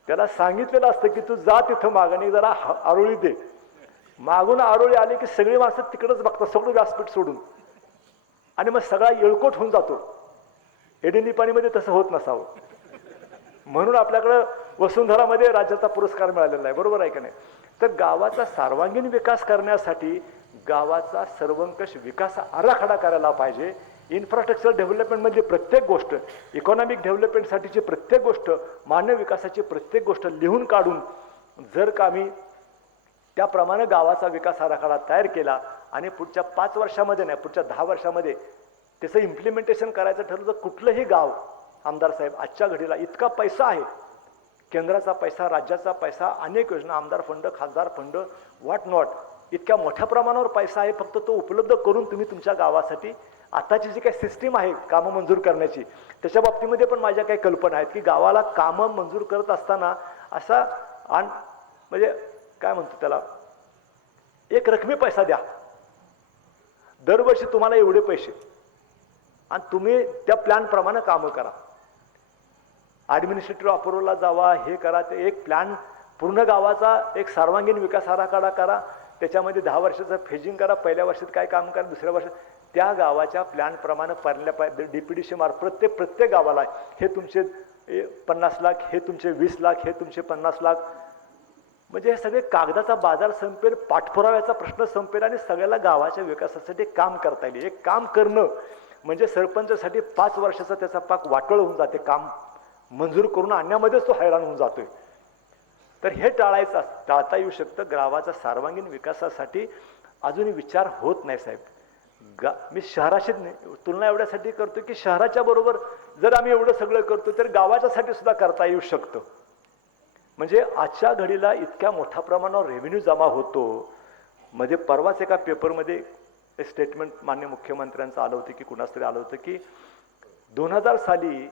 त्याला सांगितलेलं असतं की तू जा तिथं मागणी जरा आरोळी दे. मागून आरोळी आली की सगळी माणसं तिकडंच बघतात, सगळं व्यासपीठ सोडून, आणि मग सगळा येळकोट होऊन जातो. एडिनी पाणीमध्ये तसं होत नसावं म्हणून आपल्याकडं वसुंधरामध्ये राज्याचा पुरस्कार मिळालेला आहे. बरोबर आहे का नाही? तर गावाचा सर्वांगीण विकास करण्यासाठी गावाचा सर्वंकष विकास आराखडा करायला पाहिजे. इन्फ्रास्ट्रक्चर डेव्हलपमेंटमधली प्रत्येक गोष्ट, इकॉनॉमिक डेव्हलपमेंटसाठीची प्रत्येक गोष्ट, मानव विकासाची प्रत्येक गोष्ट लिहून काढून जर का आम्ही त्याप्रमाणे गावाचा विकास आराखडा तयार केला आणि पुढच्या 5 वर्षामध्ये नाही, पुढच्या 10 वर्षामध्ये त्याचं इम्प्लिमेंटेशन करायचं ठरलं तर कुठलंही गाव, आमदार साहेब, आजच्या घडीला इतका पैसा आहे, केंद्राचा पैसा, राज्याचा पैसा, अनेक योजना, आमदार फंड, खासदार फंड, व्हॉट नॉट, इतक्या मोठ्या प्रमाणावर पैसा आहे. फक्त तो उपलब्ध करून तुम्ही तुमच्या गावासाठी आताची जी काही सिस्टीम आहे कामं मंजूर करण्याची, त्याच्या बाबतीमध्ये पण माझ्या काही कल्पना आहेत की गावाला कामं मंजूर करत असताना असा म्हणजे काय म्हणतो त्याला, एक रकमी पैसा द्या, दरवर्षी तुम्हाला एवढे पैसे, आणि तुम्ही त्या प्लॅन प्रमाणे कामं करा. ॲडमिनिस्ट्रेटिव्ह अप्रुव्हलला जावा, हे करा, ते एक प्लॅन पूर्ण गावाचा एक सर्वांगीण विकास आराखडा करा. त्याच्यामध्ये 10 वर्षाचं फेजिंग करा. पहिल्या वर्षात काय काम करा, दुसऱ्या वर्षात त्या गावाच्या प्लॅनप्रमाणे DPDC मार्फत प्रत्येक गावाला हे तुमचे 50 लाख, हे तुमचे 20 लाख, हे तुमचे 50 लाख, म्हणजे हे सगळे कागदाचा बाजार संपेल, पाठपुराव्याचा प्रश्न संपेल आणि सगळ्याला गावाच्या विकासासाठी काम करता येईल. एक काम करणं म्हणजे सरपंचासाठी 5 वर्षाचा त्याचा पाक वाटोळ होऊन जाते. काम मंजूर करून आणण्यामध्येच तो हैराण होऊन जातोय. तर हे टाळता येऊ शकतं. गावाचा सर्वांगीण विकासासाठी अजूनही विचार होत नाही साहेब. मी शहराशी तुलना एवढ्यासाठी करतो की शहराच्या बरोबर जर आम्ही एवढं सगळं करतो तर गावाच्यासाठी सुद्धा करता येऊ शकतं. म्हणजे आजच्या घडीला इतक्या मोठ्या प्रमाणावर रेव्हेन्यू जमा होतो. मध्ये परवाच एका पेपरमध्ये स्टेटमेंट माननीय मुख्यमंत्र्यांचं आलं होतं की कुणास तरी आलं होतं की 2000 साली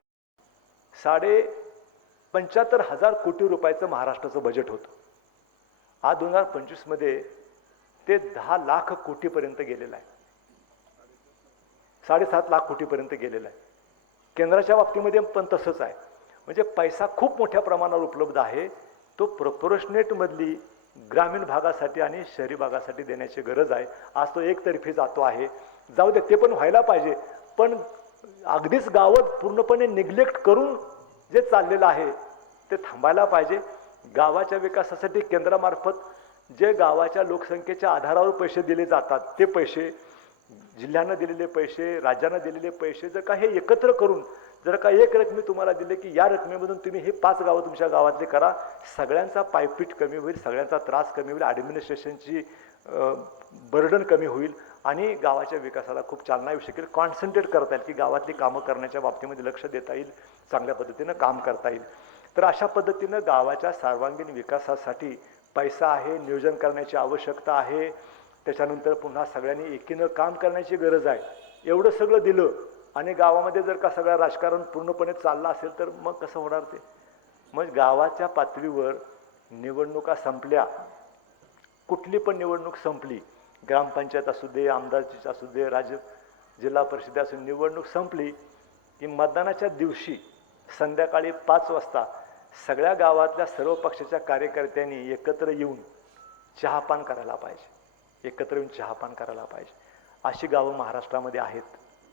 75,000 कोटी रुपयाचं महाराष्ट्राचं बजेट होतं. आज 2025 मध्ये ते 10 लाख कोटीपर्यंत गेलेलं आहे. 7.5 लाख कोटीपर्यंत गेलेलं आहे. केंद्राच्या बाबतीमध्ये पण तसंच आहे. म्हणजे पैसा खूप मोठ्या प्रमाणावर उपलब्ध आहे. तो प्रपोर्शनेटमधली ग्रामीण भागासाठी आणि शहरी भागासाठी देण्याची गरज आहे. आज तो एकतर्फी जातो आहे. जाऊ दे, ते पण व्हायला पाहिजे. पण अगदीच गावात पूर्णपणे निग्लेक्ट करून जे चाललेलं आहे ते थांबायला पाहिजे. गावाच्या विकासासाठी केंद्रामार्फत जे गावाच्या लोकसंख्येच्या आधारावर पैसे दिले जातात, ते पैसे, जिल्ह्यानं दिलेले पैसे, राज्यानं दिलेले पैसे जर का हे एकत्र करून जर का एक रकमी तुम्हाला दिले की या रकमेमधून तुम्ही हे 5 गावं तुमच्या गावातले करा, सगळ्यांचा पायपीट कमी होईल, सगळ्यांचा त्रास कमी होईल, ॲडमिनिस्ट्रेशनची बर्डन कमी होईल आणि गावाच्या विकासाला खूप चालना येऊ शकेल. कॉन्सन्ट्रेट करता येईल की गावातली कामं करण्याच्या बाबतीमध्ये लक्ष देता येईल, चांगल्या पद्धतीनं काम करता येईल. तर अशा पद्धतीनं गावाच्या सर्वांगीण विकासासाठी पैसा आहे, नियोजन करण्याची आवश्यकता आहे. त्याच्यानंतर पुन्हा सगळ्यांनी एकीनं काम करण्याची गरज आहे. एवढं सगळं दिलं आणि गावामध्ये जर का सगळं राजकारण पूर्णपणे चाललं असेल तर मग कसं होणार ते? मग गावाच्या पातळीवर निवडणुका संपल्या, कुठली पण निवडणूक संपली, ग्रामपंचायत असू दे, आमदारची असू दे, जिल्हा परिषद असू दे, निवडणूक संपली की मतदानाच्या दिवशी संध्याकाळी 5 वाजता सगळ्या गावातल्या सर्व पक्षाच्या कार्यकर्त्यांनी एकत्र येऊन चहापान करायला पाहिजे. एकत्र येऊन चहापान करायला पाहिजे. अशी गावं महाराष्ट्रामध्ये आहेत.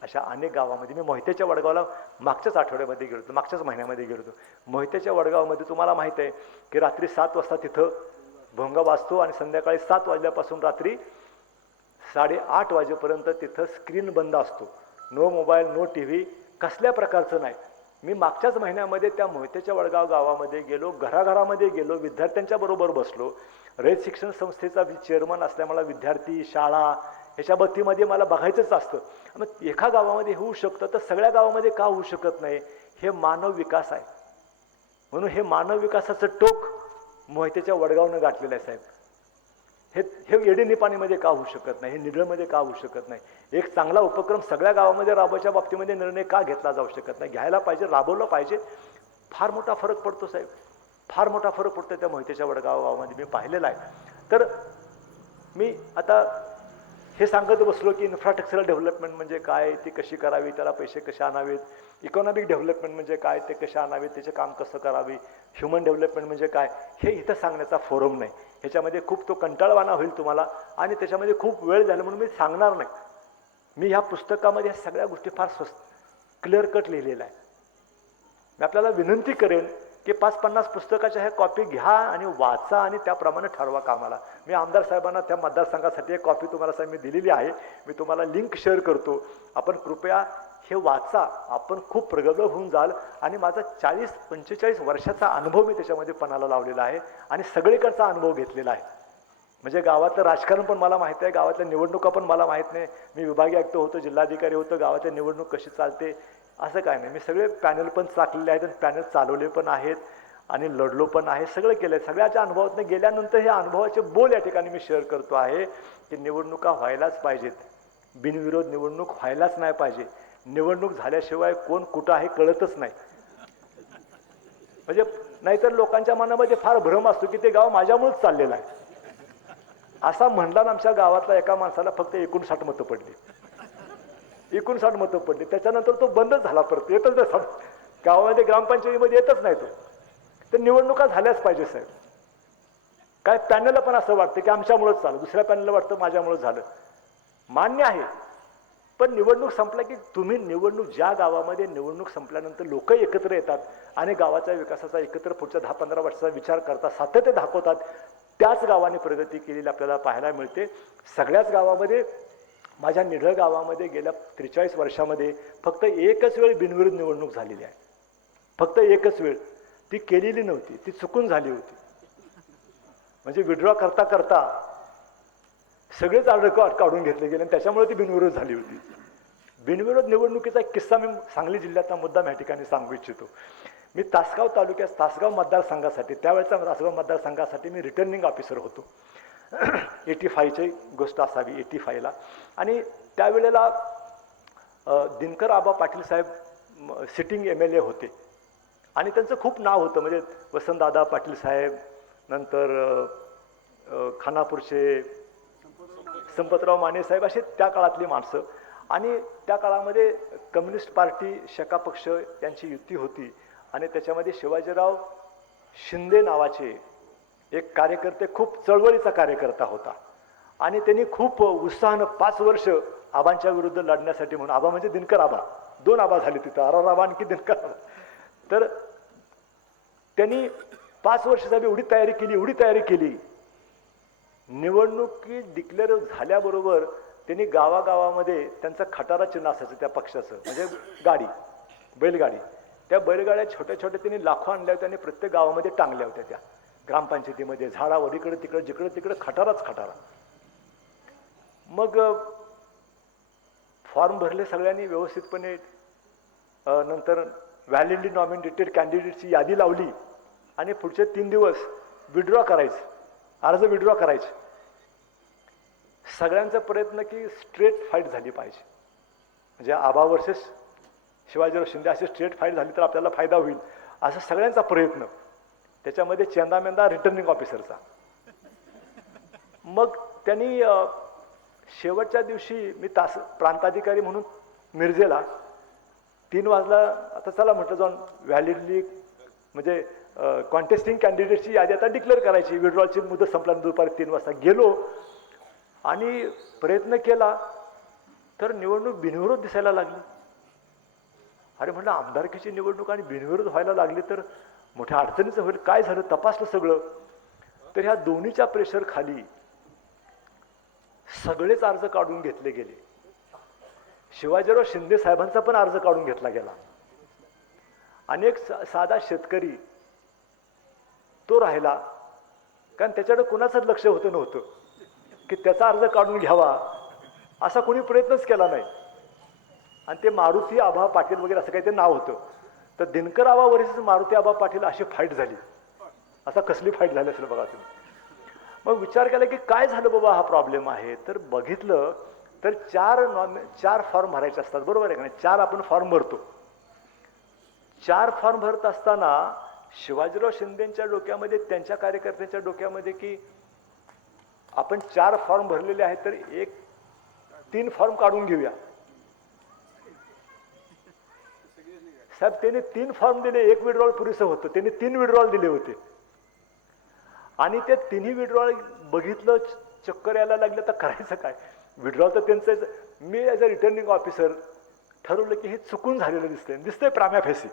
अशा अनेक गावामध्ये मी मोहितेच्या वडगावला मागच्याच आठवड्यामध्ये गेलो होतो, मागच्याच महिन्यामध्ये गेलो होतो. मोहितेच्या वडगावमध्ये तुम्हाला माहीत आहे की रात्री 7 वाजता तिथं भोंगा वाजतो आणि संध्याकाळी 7 वाजल्यापासून रात्री 8:30 वाजेपर्यंत तिथं स्क्रीन बंद असतो. No mobile, no T V, कसल्या प्रकारचं नाही. मी मागच्याच महिन्यामध्ये त्या मोहितेच्या वडगाव गावामध्ये गेलो, घराघरामध्ये गेलो, विद्यार्थ्यांच्या बरोबर बसलो. रयत शिक्षण संस्थेचा चेअरमन असल्यामुळे विद्यार्थी, शाळा ह्याच्या बाबतीमध्ये मला बघायचंच असतं. मग एका गावामध्ये होऊ शकतं तर सगळ्या गावामध्ये का होऊ शकत नाही? हे मानव विकास आहे. म्हणून हे मानव विकासाचं टोक मोहितेच्या वडगावनं गाठलेलं आहे साहेब. हे येडेनिपाणीमध्ये का होऊ शकत नाही? हे निडळमध्ये का होऊ शकत नाही? एक चांगला उपक्रम सगळ्या गावामध्ये राबवायच्या बाबतीमध्ये निर्णय का घेतला जाऊ शकत नाही? घ्यायला पाहिजे, राबवलं पाहिजे. फार मोठा फरक पडतो साहेब, फार मोठा फरक पडतो त्या मोहितेच्या वडगाव गावामध्ये मी पाहिलेला आहे. तर मी आता हे सांगत बसलो की इन्फ्रास्ट्रक्चरल डेव्हलपमेंट म्हणजे काय, ती कशी करावी, त्याला पैसे कसे आणावेत, इकॉनॉमिक डेव्हलपमेंट म्हणजे काय, ते कसे आणावेत, त्याचे काम कसं करावे, ह्युमन डेव्हलपमेंट म्हणजे काय, हे इथं सांगण्याचा फोरम नाही. ह्याच्यामध्ये खूप तो कंटाळवाणा होईल तुम्हाला आणि त्याच्यामध्ये खूप वेळ झाला म्हणून मी सांगणार नाही. मी ह्या पुस्तकामध्ये ह्या सगळ्या गोष्टी फार क्लिअर कट लिहिलेल्या आहे. मी आपल्याला विनंती करेन की 5-50 पुस्तकाच्या ह्या कॉपी घ्या आणि वाचा आणि त्याप्रमाणे ठरवा कामाला. मी आमदार साहेबांना त्या मतदारसंघासाठी एक कॉपी तुम्हाला साहेब मी दिलेली आहे. मी तुम्हाला लिंक शेअर करतो. आपण कृपया हे वाचा. आपण खूप प्रगल्भ होऊन जाल आणि माझा 40-45 वर्षाचा अनुभव मी त्याच्यामध्ये पणाला लावलेला आहे आणि सगळीकडचा अनुभव घेतलेला आहे. म्हणजे गावातलं राजकारण पण मला माहीत आहे, गावातल्या निवडणुका पण मला माहीत नाही. मी विभागीय आयुक्त होतो, जिल्हाधिकारी होतो, गावातल्या निवडणूक कशी चालते असं काय नाही. मी सगळे पॅनल पण चाकलेले आहेत आणि पॅनल चालवले पण आहेत आणि लढलो पण आहे, सगळं केलं आहे. सगळ्याच्या अनुभवातून गेल्यानंतर हे अनुभवाचे बोल या ठिकाणी मी शेअर करतो आहे की निवडणुका व्हायलाच पाहिजेत. बिनविरोध निवडणूक व्हायलाच नाही पाहिजे. निवडणूक झाल्याशिवाय कोण कुठं आहे कळतच नाही. म्हणजे नाहीतर लोकांच्या मनामध्ये फार भ्रम असतो की ते गाव माझ्यामुळेच चाललेलं आहे. असा म्हणला ना, आमच्या गावातला एका माणसाला फक्त 59 मतं पडली. 59 मतं पडली. त्याच्यानंतर तो बंदच झाला. परत येतच नाही गावामध्ये, ग्रामपंचायतीमध्ये येतच नाही तो. तर निवडणुका झाल्याच पाहिजे साहेब. काय पॅनलला पण असं वाटतं की आमच्यामुळेच झालं, दुसऱ्या पॅनलला वाटतं माझ्यामुळेच झालं. मान्य आहे, पण निवडणूक संपला की तुम्ही ज्या गावामध्ये निवडणूक संपल्यानंतर लोक एकत्र येतात आणि गावाच्या विकासाचा एकत्र पुढच्या 10-15 वर्षाचा विचार करतात, सातत्य दाखवतात, त्याच गावाने प्रगती केलेली आपल्याला पाहायला मिळते. सगळ्याच गावामध्ये, माझ्या निढळ गावामध्ये गेल्या 43 वर्षामध्ये फक्त एकच वेळ बिनविरोध निवडणूक झालेली आहे. फक्त एकच वेळ. ती केलेली नव्हती, ती चुकून झाली होती. म्हणजे विड्रॉ करता करता सगळेच आडरक काढून घेतले गेले आणि त्याच्यामुळे ती बिनविरोध झाली होती. बिनविरोध निवडणुकीचा एक किस्सा मी सांगली जिल्ह्यातला मुद्दा या ठिकाणी सांगू इच्छितो. मी तासगाव तालुक्यात तासगाव मतदारसंघासाठी, त्यावेळेचा तासगाव मतदारसंघासाठी मी रिटर्निंग ऑफिसर होतो. 85ची गोष्ट असावी, 85ला. आणि त्यावेळेला दिनकर आबा पाटील साहेब सिटिंग MLA होते आणि त्यांचं खूप नाव होतं. म्हणजे वसंतदादा पाटील साहेब, नंतर खानापूरचे संपतराव माने साहेब असे त्या काळातली माणसं. आणि त्या काळामध्ये कम्युनिस्ट पार्टी शका पक्ष यांची युती होती आणि त्याच्यामध्ये शिवाजीराव शिंदे नावाचे एक कार्यकर्ते, खूप चळवळीचा कार्यकर्ता होता आणि त्यांनी खूप उत्साहानं 5 वर्ष आबांच्या विरुद्ध लढण्यासाठी, म्हणून आबा म्हणजे दिनकर आबा, 2 आबा झाले तिथं, आर आबा आणखी दिनकर आबा. तर त्यांनी 5 वर्ष एवढी तयारी केली. निवडणुकी डिक्लेअर झाल्याबरोबर त्यांनी गावागावामध्ये त्यांचं खटारा चिन्ह असायचं त्या पक्षाचं, म्हणजे गाडी, बैलगाडी. त्या बैलगाड्या छोट्या छोट्या त्यांनी लाखो आणल्या होत्या आणि प्रत्येक गावामध्ये टांगल्या होत्या. त्या ग्रामपंचायतीमध्ये झाडावर इकडे तिकडे जिकडे तिकडे खटाराच खटारा. मग फॉर्म भरले सगळ्यांनी व्यवस्थितपणे. नंतर व्हॅलिडली नॉमिनेटेड कॅन्डिडेटची यादी लावली आणि पुढचे 3 दिवस विड्रॉ करायचे, अर्ज विड्रॉ करायचे. सगळ्यांचा प्रयत्न की स्ट्रेट फाईट झाली पाहिजे, म्हणजे आबा वर्सेस शिवाजीराव शिंदे अशी स्ट्रेट फाईट झाली तर आपल्याला फायदा होईल, असा सगळ्यांचा प्रयत्न. त्याच्यामध्ये चेंदामेंदा रिटर्निंग ऑफिसरचा. मग त्यांनी शेवटच्या दिवशी मी प्रांताधिकारी म्हणून मिरजेला 3 वाजला, आता चला म्हटलं जाऊन व्हॅलिडली म्हणजे कॉन्टेस्टिंग कॅन्डिडेटची यादी आता डिक्लेअर करायची, विड्रॉलची मुदत संपल्यानंतर दुपारी 3 वाजता गेलो आणि प्रयत्न केला तर निवडणूक बिनविरोध दिसायला लागली. अरे म्हटलं, आमदारकीची निवडणूक आणि बिनविरोध व्हायला लागली तर मोठ्या अडचणीचं होईल. काय झालं तपासलं सगळं, तर ह्या दोन्हीच्या प्रेशर खाली सगळेच अर्ज काढून घेतले गेले. शिवाजीराव शिंदे साहेबांचा पण अर्ज काढून घेतला गेला. अनेक साधा शेतकरी तो राहिला, कारण त्याच्याकडे कोणाचंच लक्ष नव्हतं की त्याचा अर्ज काढून घ्यावा, असा कोणी प्रयत्नच केला नाही. आणि ते मारुती आबा पाटील वगैरे असं काही ते नाव होतं. तर दिनकर आबा वर्सेस मारुती आबा पाटील अशी फाईट झाली. आता कसली फाईट झाली असेल बघा तुम्ही. मग विचार केला की काय झालं बाबा, हा प्रॉब्लेम आहे. तर बघितलं तर 4 फॉर्म भरायचे असतात, बरोबर आहे का नाही. 4 आपण फॉर्म भरतो. 4 फॉर्म भरत असताना शिवाजीराव शिंदेच्या डोक्यामध्ये, त्यांच्या कार्यकर्त्यांच्या डोक्यामध्ये की आपण 4 फॉर्म भरलेले आहेत तर 3 फॉर्म काढून घेऊया. साहेब त्यांनी 3 फॉर्म दिले, 1 विड्रॉल पुरेसं होतं. त्यांनी 3 विड्रॉल दिले होते आणि ते 3ही विड्रॉल बघितलं, चक्कर यायला लागलं. तर करायचं काय, विड्रॉल तर त्यांचं. मी ॲज अ रिटर्निंग ऑफिसर ठरवलं की हे चुकून झालेलं दिसतंय प्राम्याफेसी.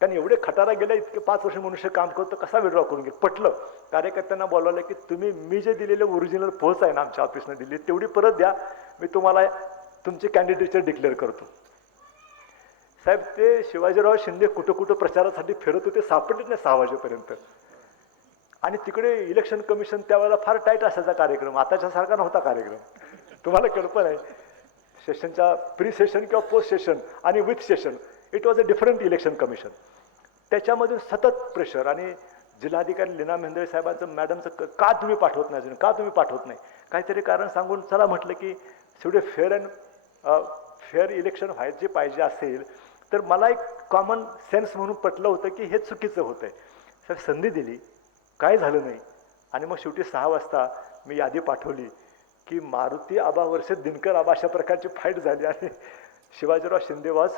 कारण एवढे खटारा गेले, इतके 5 वर्ष मनुष्य काम करतो, कसा विड्रॉ करून घेईल. पटलं. कार्यकर्त्यांना बोलावलं की तुम्ही मी जे दिलेले ओरिजिनल पोच आहे ना आमच्या ऑफिसनं दिली, तेवढी परत द्या, मी तुम्हाला तुमचे कॅन्डिडेटचे डिक्लेअर करतो. साहेब ते शिवाजीराव शिंदे कुठं प्रचारासाठी फिरत होते, सापडलेच नाही 6 वाजेपर्यंत. आणि तिकडे इलेक्शन कमिशन त्यावेळेला फार टाईट असायचा कार्यक्रम, आताच्या सारखा नव्हता कार्यक्रम. तुम्हाला कल्पना आहे, सेशनच्या प्री सेशन किंवा पोस्ट सेशन आणि with session, it was a different election commission. त्याच्यामधून सतत प्रेशर. आणि जिल्हाधिकारी लीना मेंदळे साहेबांचं, मॅडमचं, का तुम्ही पाठवत नाही, अजून का तुम्ही पाठवत नाही, काहीतरी कारण सांगून चला म्हटलं की शेवटी फेअर इलेक्शन व्हायचे पाहिजे असेल तर मला एक कॉमन सेन्स म्हणून पटलं होतं की हे चुकीचं होतं आहे. सर संधी दिली, काय झालं नाही. आणि मग शेवटी 6 वाजता मी यादी पाठवली की मारुती आबा वर्सेस दिनकर आबा अशा प्रकारची फाईट झाली आणि Shivajirao Shinde was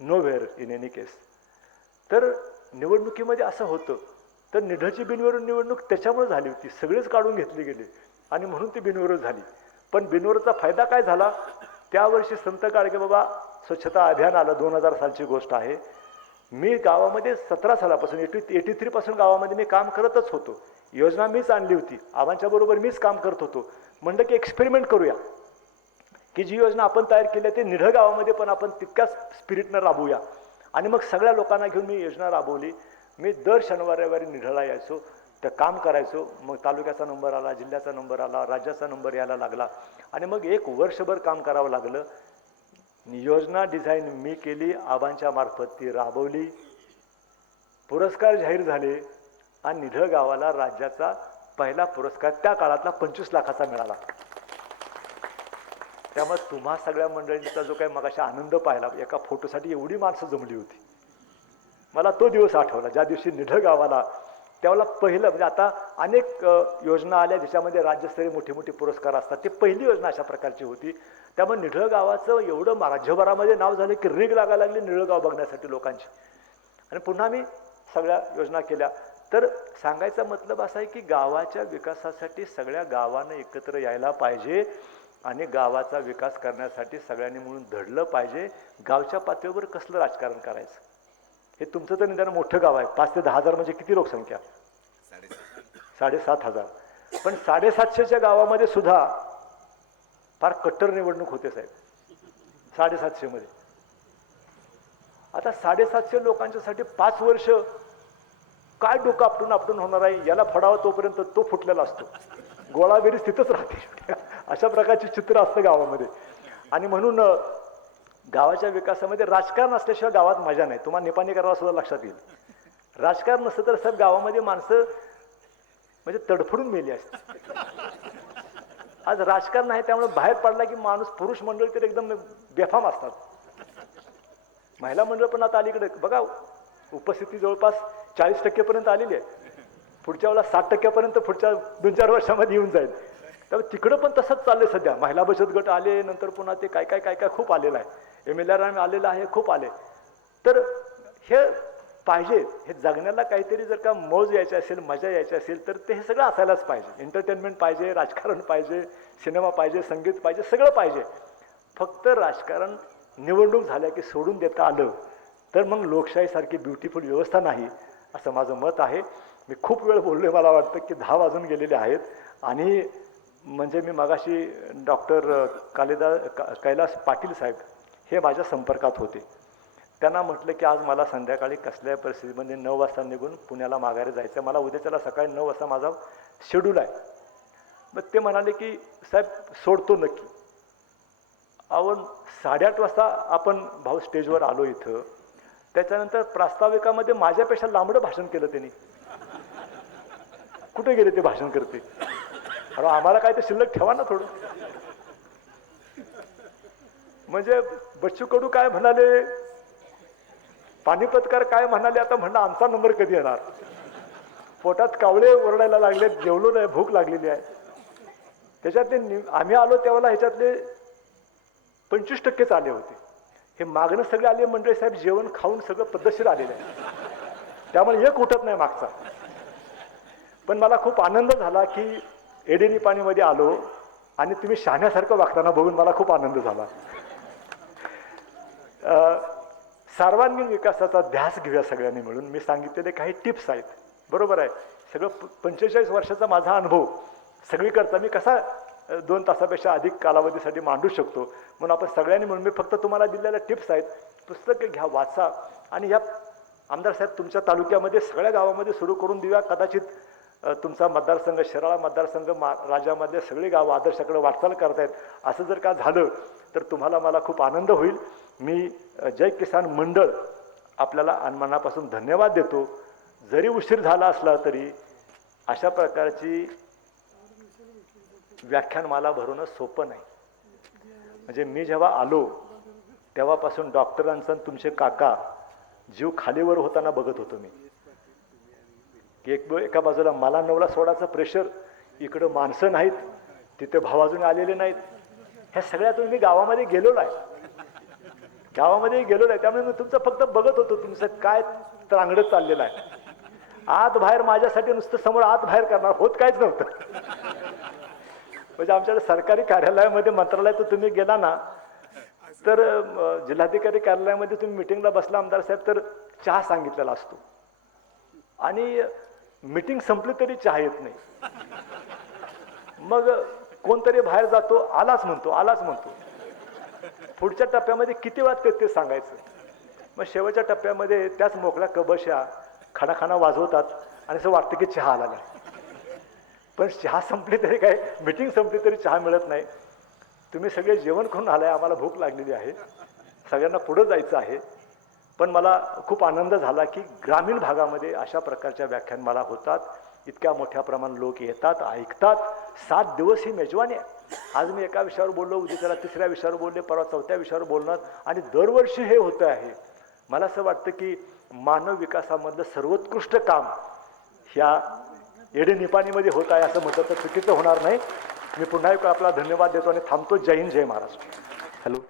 nowhere in any case. तर निवडणुकीमध्ये असं होतं. तर निढळची बिनविरोध निवडणूक त्याच्यामुळे झाली होती, सगळेच काढून घेतली गेली आणि म्हणून ती बिनविरोध झाली. पण बिनविरोधचा फायदा काय झाला, त्यावर्षी संत गाडगे बाबा स्वच्छता अभियान आलं, 2000 सालची गोष्ट आहे. मी गावामध्ये 17 सालापासून 83 पासून गावामध्ये मी काम करतच होतो. योजना मीच आणली होती, आबांच्या बरोबर मीच काम करत होतो. म्हणलं की एक्सपेरिमेंट करूया की जी योजना आपण तयार केली आहे ते निढळ गावामध्ये पण आपण तितक्याच स्पिरिटनं राबवूया. आणि मग सगळ्या लोकांना घेऊन मी योजना राबवली. मी दर शनिवारी रविवारी निढळला यायचो, तर काम करायचो. मग तालुक्याचा नंबर आला, जिल्ह्याचा नंबर आला, राज्याचा नंबर यायला लागला आणि मग 1 वर्षभर काम करावं लागलं. योजना डिझाईन मी केली, आबांच्या मार्फत ती राबवली, पुरस्कार जाहीर झाले आणि निढळ गावाला राज्याचा पहिला पुरस्कार त्या काळातला 25 लाखाचा मिळाला. त्यामुळे तुम्हा सगळ्या मंडळींचा जो काही मगाशी आनंद पाहिला, एका फोटोसाठी एवढी माणसं जमली होती. मला तो दिवस आठवला ज्या दिवशी निढळ गावाला त्यावेळेला पहिलं म्हणजे आता अनेक योजना आल्या ज्याच्यामध्ये राज्यस्तरीय मोठे मोठे पुरस्कार असतात, ते पहिली योजना अशा प्रकारची होती. त्यामुळे निढळ गावाचं एवढं राज्यभरामध्ये नाव झालं की रीग लागायला लागली निढळ गाव बघण्यासाठी लोकांची. आणि पुन्हा मी सगळ्या योजना केल्या. तर सांगायचा मतलब असा आहे की गावाच्या विकासासाठी सगळ्या गावानं एकत्र यायला पाहिजे आणि गावाचा विकास करण्यासाठी सगळ्यांनी मिळून धडलं पाहिजे. गावच्या पातळीवर कसलं राजकारण करायचं, हे तुमचं तर निदान मोठं गाव आहे, 5 ते 10 हजार म्हणजे किती लोकसंख्या? 7,500. पण 750च्या गावामध्ये सुद्धा फार कट्टर निवडणूक होते साहेब. 750 मध्ये आता 750 लोकांच्यासाठी 5 वर्ष काय डोकं आपटून आपटून होणार आहे, याला फडावा तोपर्यंत तो फुटलेला असतो, गोळाबेरीज तिथंच राहते. अशा प्रकारची चित्र असतं गावामध्ये. आणि म्हणून गावाच्या विकासामध्ये राजकारण असल्याशिवाय गावात मजा नाही. तुम्हाला निपाणी करायला सुद्धा लक्षात येईल. राजकारण नसतं तर साहेब गावामध्ये माणसं म्हणजे तडफडून मेली असते. आज राजकारण आहे त्यामुळे बाहेर पडला की माणूस, पुरुष मंडळ तर एकदम बेफाम असतात. महिला मंडळ पण आता अलीकडे बघा, उपस्थिती जवळपास 40% पर्यंत आलेली आहे. पुढच्या वेळेला 60% पुढच्या 2-4 वर्षामध्ये येऊन जाईल. त्यामुळे तिकडं पण तसंच चाललंय सध्या. महिला बचत गट आले, नंतर पुन्हा ते काय काय काय काय खूप आलेलं आहे. MLR आलेलं आहे, खूप आले. तर हे पाहिजे, हे जगण्याला काहीतरी जर का मौज यायची असेल, मजा यायची असेल तर ते हे सगळं असायलाच पाहिजे. एंटरटेनमेंट पाहिजे, राजकारण पाहिजे, सिनेमा पाहिजे, संगीत पाहिजे, सगळं पाहिजे. फक्त राजकारण निवडणूक झाल्या की सोडून देता आलं तर मग लोकशाहीसारखी ब्युटिफुल व्यवस्था नाही, असं माझं मत आहे. मी खूप वेळ बोललोय, मला वाटतं की 10 वाजून गेलेले आहेत. आणि म्हणजे मी मगाशी डॉक्टर कैलास पाटील साहेब हे माझ्या संपर्कात होते. त्यांना म्हटलं की आज मला संध्याकाळी कसल्याही परिस्थितीमध्ये 9 वाजता निघून पुण्याला माघारी जायचं, मला उद्याच्याला सकाळी 9 वाजता माझा शेड्यूल आहे. मग ते म्हणाले की साहेब सोडतो नक्की. अहो 8:30 वाजता आपण भाऊ स्टेजवर आलो इथं. त्याच्यानंतर प्रास्ताविकामध्ये माझ्यापेक्षा लांबडं भाषण केलं त्यांनी. कुठे गेले ते भाषण करते? अरे आम्हाला काय ते शिल्लक ठेवा ना थोडं. म्हणजे बच्चू कडू काय म्हणाले, पानिपतकर काय म्हणाले, आता म्हणलं आमचा नंबर कधी येणार? पोटात कावळे ओरडायला लागले, जेवलो नाही, भूक लागलेली आहे. त्याच्यातले आम्ही आलो तेव्हा ह्याच्यातले 25%च आले होते. हे मागणं सगळे आले मंडळी साहेब, जेवण खाऊन सगळं पद्धतशीर आलेलं आहे. त्यामुळे एक उठत नाही मागचा. पण मला खूप आनंद झाला की एडेनी पाणीमध्ये आलो आणि तुम्ही शहाण्यासारखं वागताना बघून मला खूप आनंद झाला. सर्वांगीण विकासाचा ध्यास घेऊया सगळ्यांनी मिळून. मी सांगितलेले काही टिप्स आहेत, बरोबर आहे. सगळं 45 वर्षाचा माझा अनुभव सगळीकडचा मी कसा 2 तासापेक्षा अधिक कालावधीसाठी मांडू शकतो, म्हणून आपण सगळ्यांनी म्हणून मी फक्त तुम्हाला दिलेल्या टिप्स आहेत. पुस्तकं घ्या, वाचा. आणि या आमदार साहेब तुमच्या तालुक्यामध्ये सगळ्या गावामध्ये सुरू करून देऊया. कदाचित तुमचा मतदारसंघ, शिराळा मतदारसंघ, राज्यामधले सगळे गावं आदर्शाकडे वाटचाल करतायत. असं जर का झालं तर तुम्हाला मला खूप आनंद होईल. मी जय किसान मंडळ आपल्याला मनापासून धन्यवाद देतो. जरी उशीर झाला असला तरी अशा प्रकारची व्याख्यानमाला भरणं सोपं नाही. म्हणजे मी जेव्हा आलो तेव्हापासून डॉक्टरांचा तुमचे काका जीव खालीवर होताना बघत होतो मी. की एका बाजूला मला 9ला सोडायचं प्रेशर, इकडं माणसं नाहीत, तिथे भाव अजून आलेले नाहीत. ह्या सगळ्यातून मी गावामध्ये गेलेलो आहे, त्यामुळे मी तुमचं फक्त बघत होतो, तुमचं काय त्रांगडं चाललेलं आहे. आत बाहेर माझ्यासाठी नुसतं समोर आत बाहेर करणार होत काहीच नव्हतं. म्हणजे आमच्याकडे सरकारी कार्यालयामध्ये मंत्रालयात तुम्ही गेला ना, तर जिल्हाधिकारी कार्यालयामध्ये तुम्ही मिटिंगला बसला आमदार साहेब, तर चहा सांगितलेला असतो आणि मीटिंग संपली तरी चहा येत नाही. मग कोणतरी बाहेर जातो, आलाच म्हणतो. पुढच्या टप्प्यामध्ये किती वेळा ते सांगायचं. मग शेवटच्या टप्प्यामध्ये त्याच मोकळ्या कबशा खणाखणा वाजवतात आणि असं वाटतं की चहा आला नाही. पण चहा संपली तरी काय, मीटिंग संपली तरी चहा मिळत नाही. तुम्ही सगळे जेवण करून आलाय, आम्हाला भूक लागलेली आहे, सगळ्यांना पुढं जायचं आहे. पण मला खूप आनंद झाला की ग्रामीण भागामध्ये अशा प्रकारच्या व्याख्यानमाला होतात. इतक्या मोठ्या प्रमाणात लोक येतात, ऐकतात. 7 दिवस ही मेजवानी आहे. आज मी एका विषयावर बोललो, उद्या त्याला 3ऱ्या विषयावर बोलले, परवा 4थ्या विषयावर बोलणार आणि दरवर्षी हे होतं आहे. मला असं वाटतं की मानव विकासामधलं सर्वोत्कृष्ट काम ह्या एडेनिपाणीमध्ये होत आहे असं म्हटलं तर चुकीचं होणार नाही. मी पुन्हा एक आपला धन्यवाद देतो आणि थांबतो. जय हिंद, जय महाराष्ट्र. हॅलो.